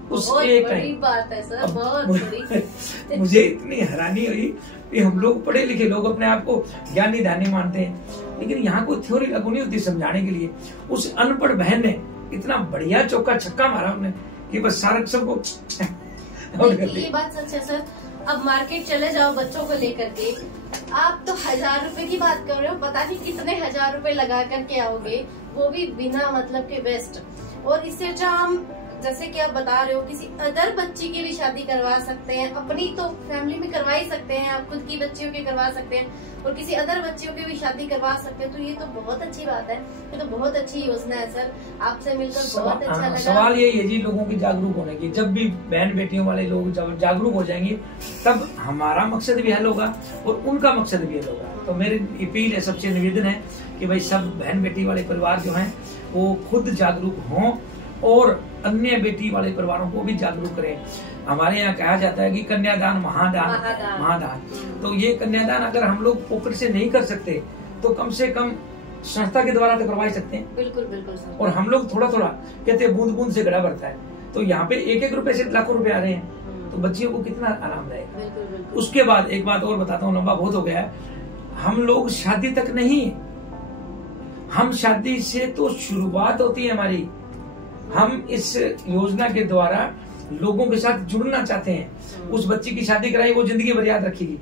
बहुत बड़ी बात है सर, बहुत बड़ी। मुझे इतनी हैरानी हुई कि हम लोग पढ़े लिखे लोग अपने आप को ज्ञानी ध्यानी मानते हैं, लेकिन यहाँ कोई थ्योरी लागू नहीं होती समझाने के लिए। उस अनपढ़ बहन ने इतना बढ़िया चौका छक्का मारा उन्हें कि बस सारा सबको ये बात सच है सर। अब मार्केट चले जाओ बच्चों को लेकर के, आप तो 1000 रुपए की बात कर रहे हो, पता नहीं कितने 1000 रुपए लगा करके आओगे, वो भी बिना मतलब के बेस्ट। और इससे अच्छा हम जैसे कि आप बता रहे हो किसी अदर बच्ची की भी शादी करवा सकते हैं, अपनी तो फैमिली में करवा ही सकते हैं, आप खुद की बच्चियों की करवा सकते हैं और किसी अदर बच्चियों की भी शादी करवा सकते हैं। तो ये तो बहुत अच्छी बात है, ये तो बहुत अच्छी योजना है सर। आपसे मिलकर बहुत अच्छा लगा। सवाल यही है जी लोगों की जागरूक होने की। जब भी बहन बेटियों वाले लोग जब जागरूक हो जाएंगे तब हमारा मकसद भी हल होगा और उनका मकसद भी हल होगा। तो मेरी अपील है, सबसे निवेदन है कि भाई सब बहन बेटी वाले परिवार जो हैं वो खुद जागरूक हों और अन्य बेटी वाले परिवारों को भी जागरूक करें। हमारे यहाँ कहा जाता है कि कन्यादान महादान। तो ये कन्यादान अगर हम लोग पॉकेट से नहीं कर सकते तो कम से कम संस्था के द्वारा तो करवा ही सकते हैं। बिल्कुल बिल्कुल सर। और हम लोग थोड़ा थोड़ा कहते हैं बूंद बूंद से घड़ा भरता है, तो यहाँ पे 1-1 रुपए से लाखों रुपए आ रहे हैं, तो बच्चियों को कितना आराम रहेगा। उसके बाद एक बात और बताता हूँ, लंबा बहुत हो गया है। हम लोग शादी तक नहीं, हम शादी से तो शुरुआत होती है हमारी। हम इस योजना के द्वारा लोगों के साथ जुड़ना चाहते हैं। उस बच्ची की शादी कराई, वो जिंदगी भर याद रखेगी,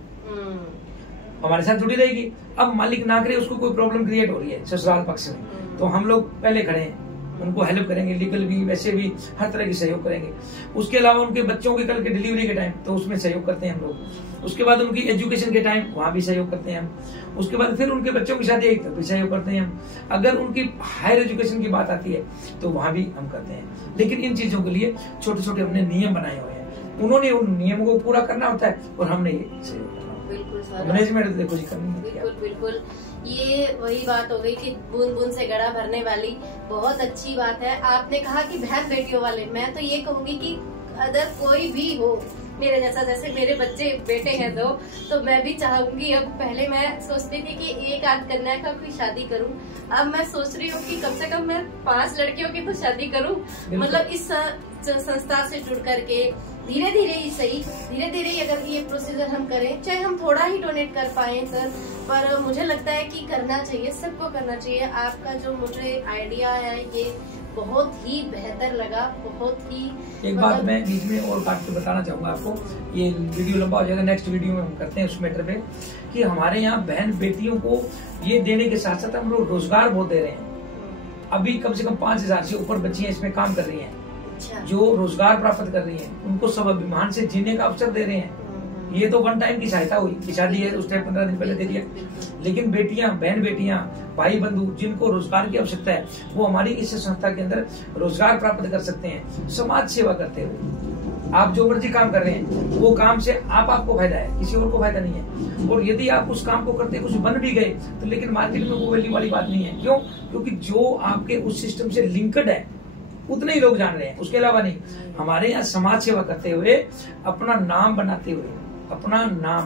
हमारे साथ जुड़ी रहेगी। अब मालिक ना करे, उसको कोई प्रॉब्लम क्रिएट हो रही है ससुराल पक्ष में, तो हम लोग पहले खड़े हैं, उनको हेल्प करेंगे, लीगल भी वैसे भी हर तरह की सहयोग करेंगे। उसके अलावा उनके बच्चों के कल के डिलीवरी के टाइम तो उसमें सहयोग करते हैं हम लोग। उसके बाद उनकी एजुकेशन के टाइम वहां भी सहयोग करते हैं हम। उसके बाद फिर उनके बच्चों की शादी आई तब भी सहयोग करते हैं हम। अगर उनकी हायर एजुकेशन की बात आती है तो वहां भी हम करते हैं। लेकिन इन चीजों के लिए छोटे छोटे हमने नियम बनाए हुए हैं, उन्होंने उन नियमों को पूरा करना होता है और हमने ये सहयोग करना होता है। बिल्कुल सर, मैनेजमेंट देखो जी करनी है। बिल्कुल बिल्कुल, ये वही बात हो गई कि बूंद बूंद से घड़ा भरने वाली। बहुत अच्छी बात है। आपने कहा कि बहन बेटियों वाले, मैं तो ये कहूंगी कि अगर कोई भी हो मेरे जैसा, जैसे मेरे बच्चे बेटे हैं दो, तो मैं भी चाहूंगी। अब पहले मैं सोचती थी कि 1 आध कन्या का कोई शादी करूं, अब मैं सोच रही हूँ कि कम से कम मैं 5 लड़कियों की तो शादी करूं। मतलब इस संस्था से जुड़ करके धीरे धीरे ही सही, धीरे धीरे ही अगर ये प्रोसीजर हम करें, चाहे हम थोड़ा ही डोनेट कर पाए सर, पर मुझे लगता है कि करना चाहिए, सबको करना चाहिए। आपका जो मुझे आइडिया है ये बहुत ही बेहतर लगा, बहुत ही। एक बात मैं बीच में और काट के बताना चाहूंगा आपको, ये वीडियो लंबा हो जाएगा, नेक्स्ट वीडियो में हम करते हैं उस मैटर पे, कि हमारे यहाँ बहन बेटियों को ये देने के साथ साथ हम लोग रोजगार बहुत दे रहे हैं। अभी कम से कम 5000 से ऊपर बच्चियां इसमें काम कर रही हैं, जो रोजगार प्राप्त कर रही हैं, उनको सब अभिमान से जीने का अवसर दे रहे हैं। ये तो वन टाइम की सहायता हुई कि शादी है उस टाइम 15 दिन पहले दे दिया, लेकिन बेटियां, बहन बेटियां, भाई बंधु जिनको रोजगार की आवश्यकता है, वो हमारी इस संस्था के अंदर रोजगार प्राप्त कर सकते हैं समाज सेवा करते हुए। आप जो मर्जी काम कर रहे हैं वो काम से आपको फायदा है, किसी और को फायदा नहीं है। और यदि आप उस काम को करते कुछ बन भी गए तो लेकिन मार्केट में वो वैल्यू वाली बात नहीं है। क्यों? क्योंकि जो आपके उस सिस्टम से लिंक्ड है उतने ही लोग जान रहे हैं, उसके अलावा नहीं। हमारे यहाँ समाज सेवा करते हुए, अपना नाम बनाते हुए, अपना नाम,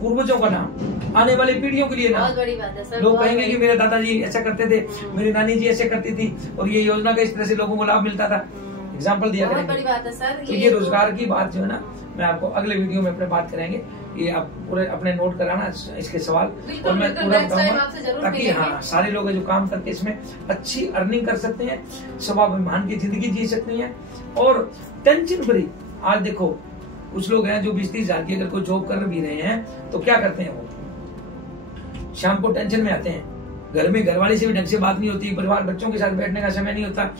पूर्वजों का नाम, आने वाली पीढ़ियों के लिए नाम। बहुत बड़ी बात है सर। लोग कहेंगे कि मेरे दादाजी ऐसा करते थे, मेरी नानी जी ऐसे करती थी, और ये योजना का इस तरह से लोगों को लाभ मिलता था। एग्जाम्पल दिया बहुत बड़ी बात है सर। तो ये रोजगार की बात जो है ना, मैं आपको अगले वीडियो में अपने बात करेंगे। ये आप पूरे अपने नोट कराना इसके सवाल, और मैं पूरा बताऊंगा ताकि हाँ सारे लोग जो काम करके इसमें अच्छी अर्निंग कर सकते हैं, स्वाभिमान की जिंदगी जी सकते हैं और टेंशन फ्री। आज देखो कुछ लोग हैं जो 20-30 हजार की अगर कोई जॉब कर भी रहे हैं तो क्या करते हैं, वो शाम को टेंशन में आते हैं, घर में घरवाली से भी ढंग से बात नहीं होती, परिवार बच्चों के साथ बैठने का समय नहीं होता,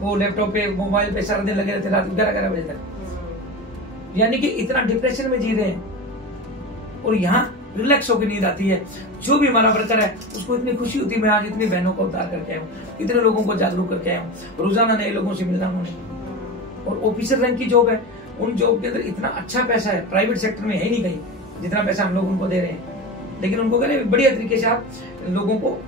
वो लैपटॉप पे मोबाइल पे सारा दिन लगे रहते रात 11-11 बजे तक, यानी कि इतना डिप्रेशन में जी रहे हैं। और यहाँ रिलैक्स होकर नींद आती है। जो भी हमारा वर्कर है उसको इतनी खुशी होती है, मैं आज इतनी बहनों को उद्धार करके आया हूँ, इतने लोगों को जागरूक करके आया हूँ, रोजाना नए लोगों से मिलना उन्होंने। और ऑफिसर रैंक की जॉब है, उन जॉब के अंदर इतना अच्छा पैसा है, प्राइवेट सेक्टर में है ही नहीं कहीं जितना पैसा हम लोग उनको दे रहे हैं। लेकिन उनको कहने बढ़िया तरीके से आप लोगों को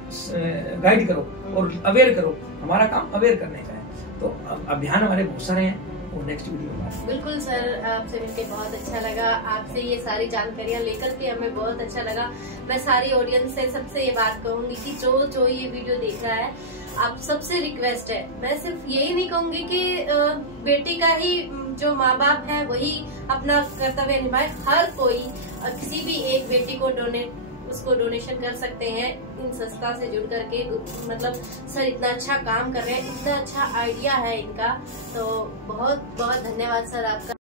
गाइड करो और अवेयर करो। हमारा काम अवेयर करने का है। तो अभियान हमारे बहुत सारे हैं, वो नेक्स्ट वीडियो में। बिल्कुल सर, आपसे मिलकर बहुत अच्छा लगा, आपसे ये सारी जानकारियां लेकर के हमें बहुत अच्छा लगा। मैं सारी ऑडियंस से सबसे ये बात कहूंगी कि जो ये वीडियो देख रहा है, आप सबसे रिक्वेस्ट है, मैं सिर्फ यही नहीं कहूंगी कि बेटी का ही जो माँ बाप है वही अपना कर्तव्य निभाए। हर कोई किसी भी एक बेटी को उसको डोनेशन कर सकते हैं इन संस्था से जुड़ करके। मतलब सर इतना अच्छा काम कर रहे हैं, इतना अच्छा आइडिया है इनका, तो बहुत बहुत धन्यवाद सर आपका।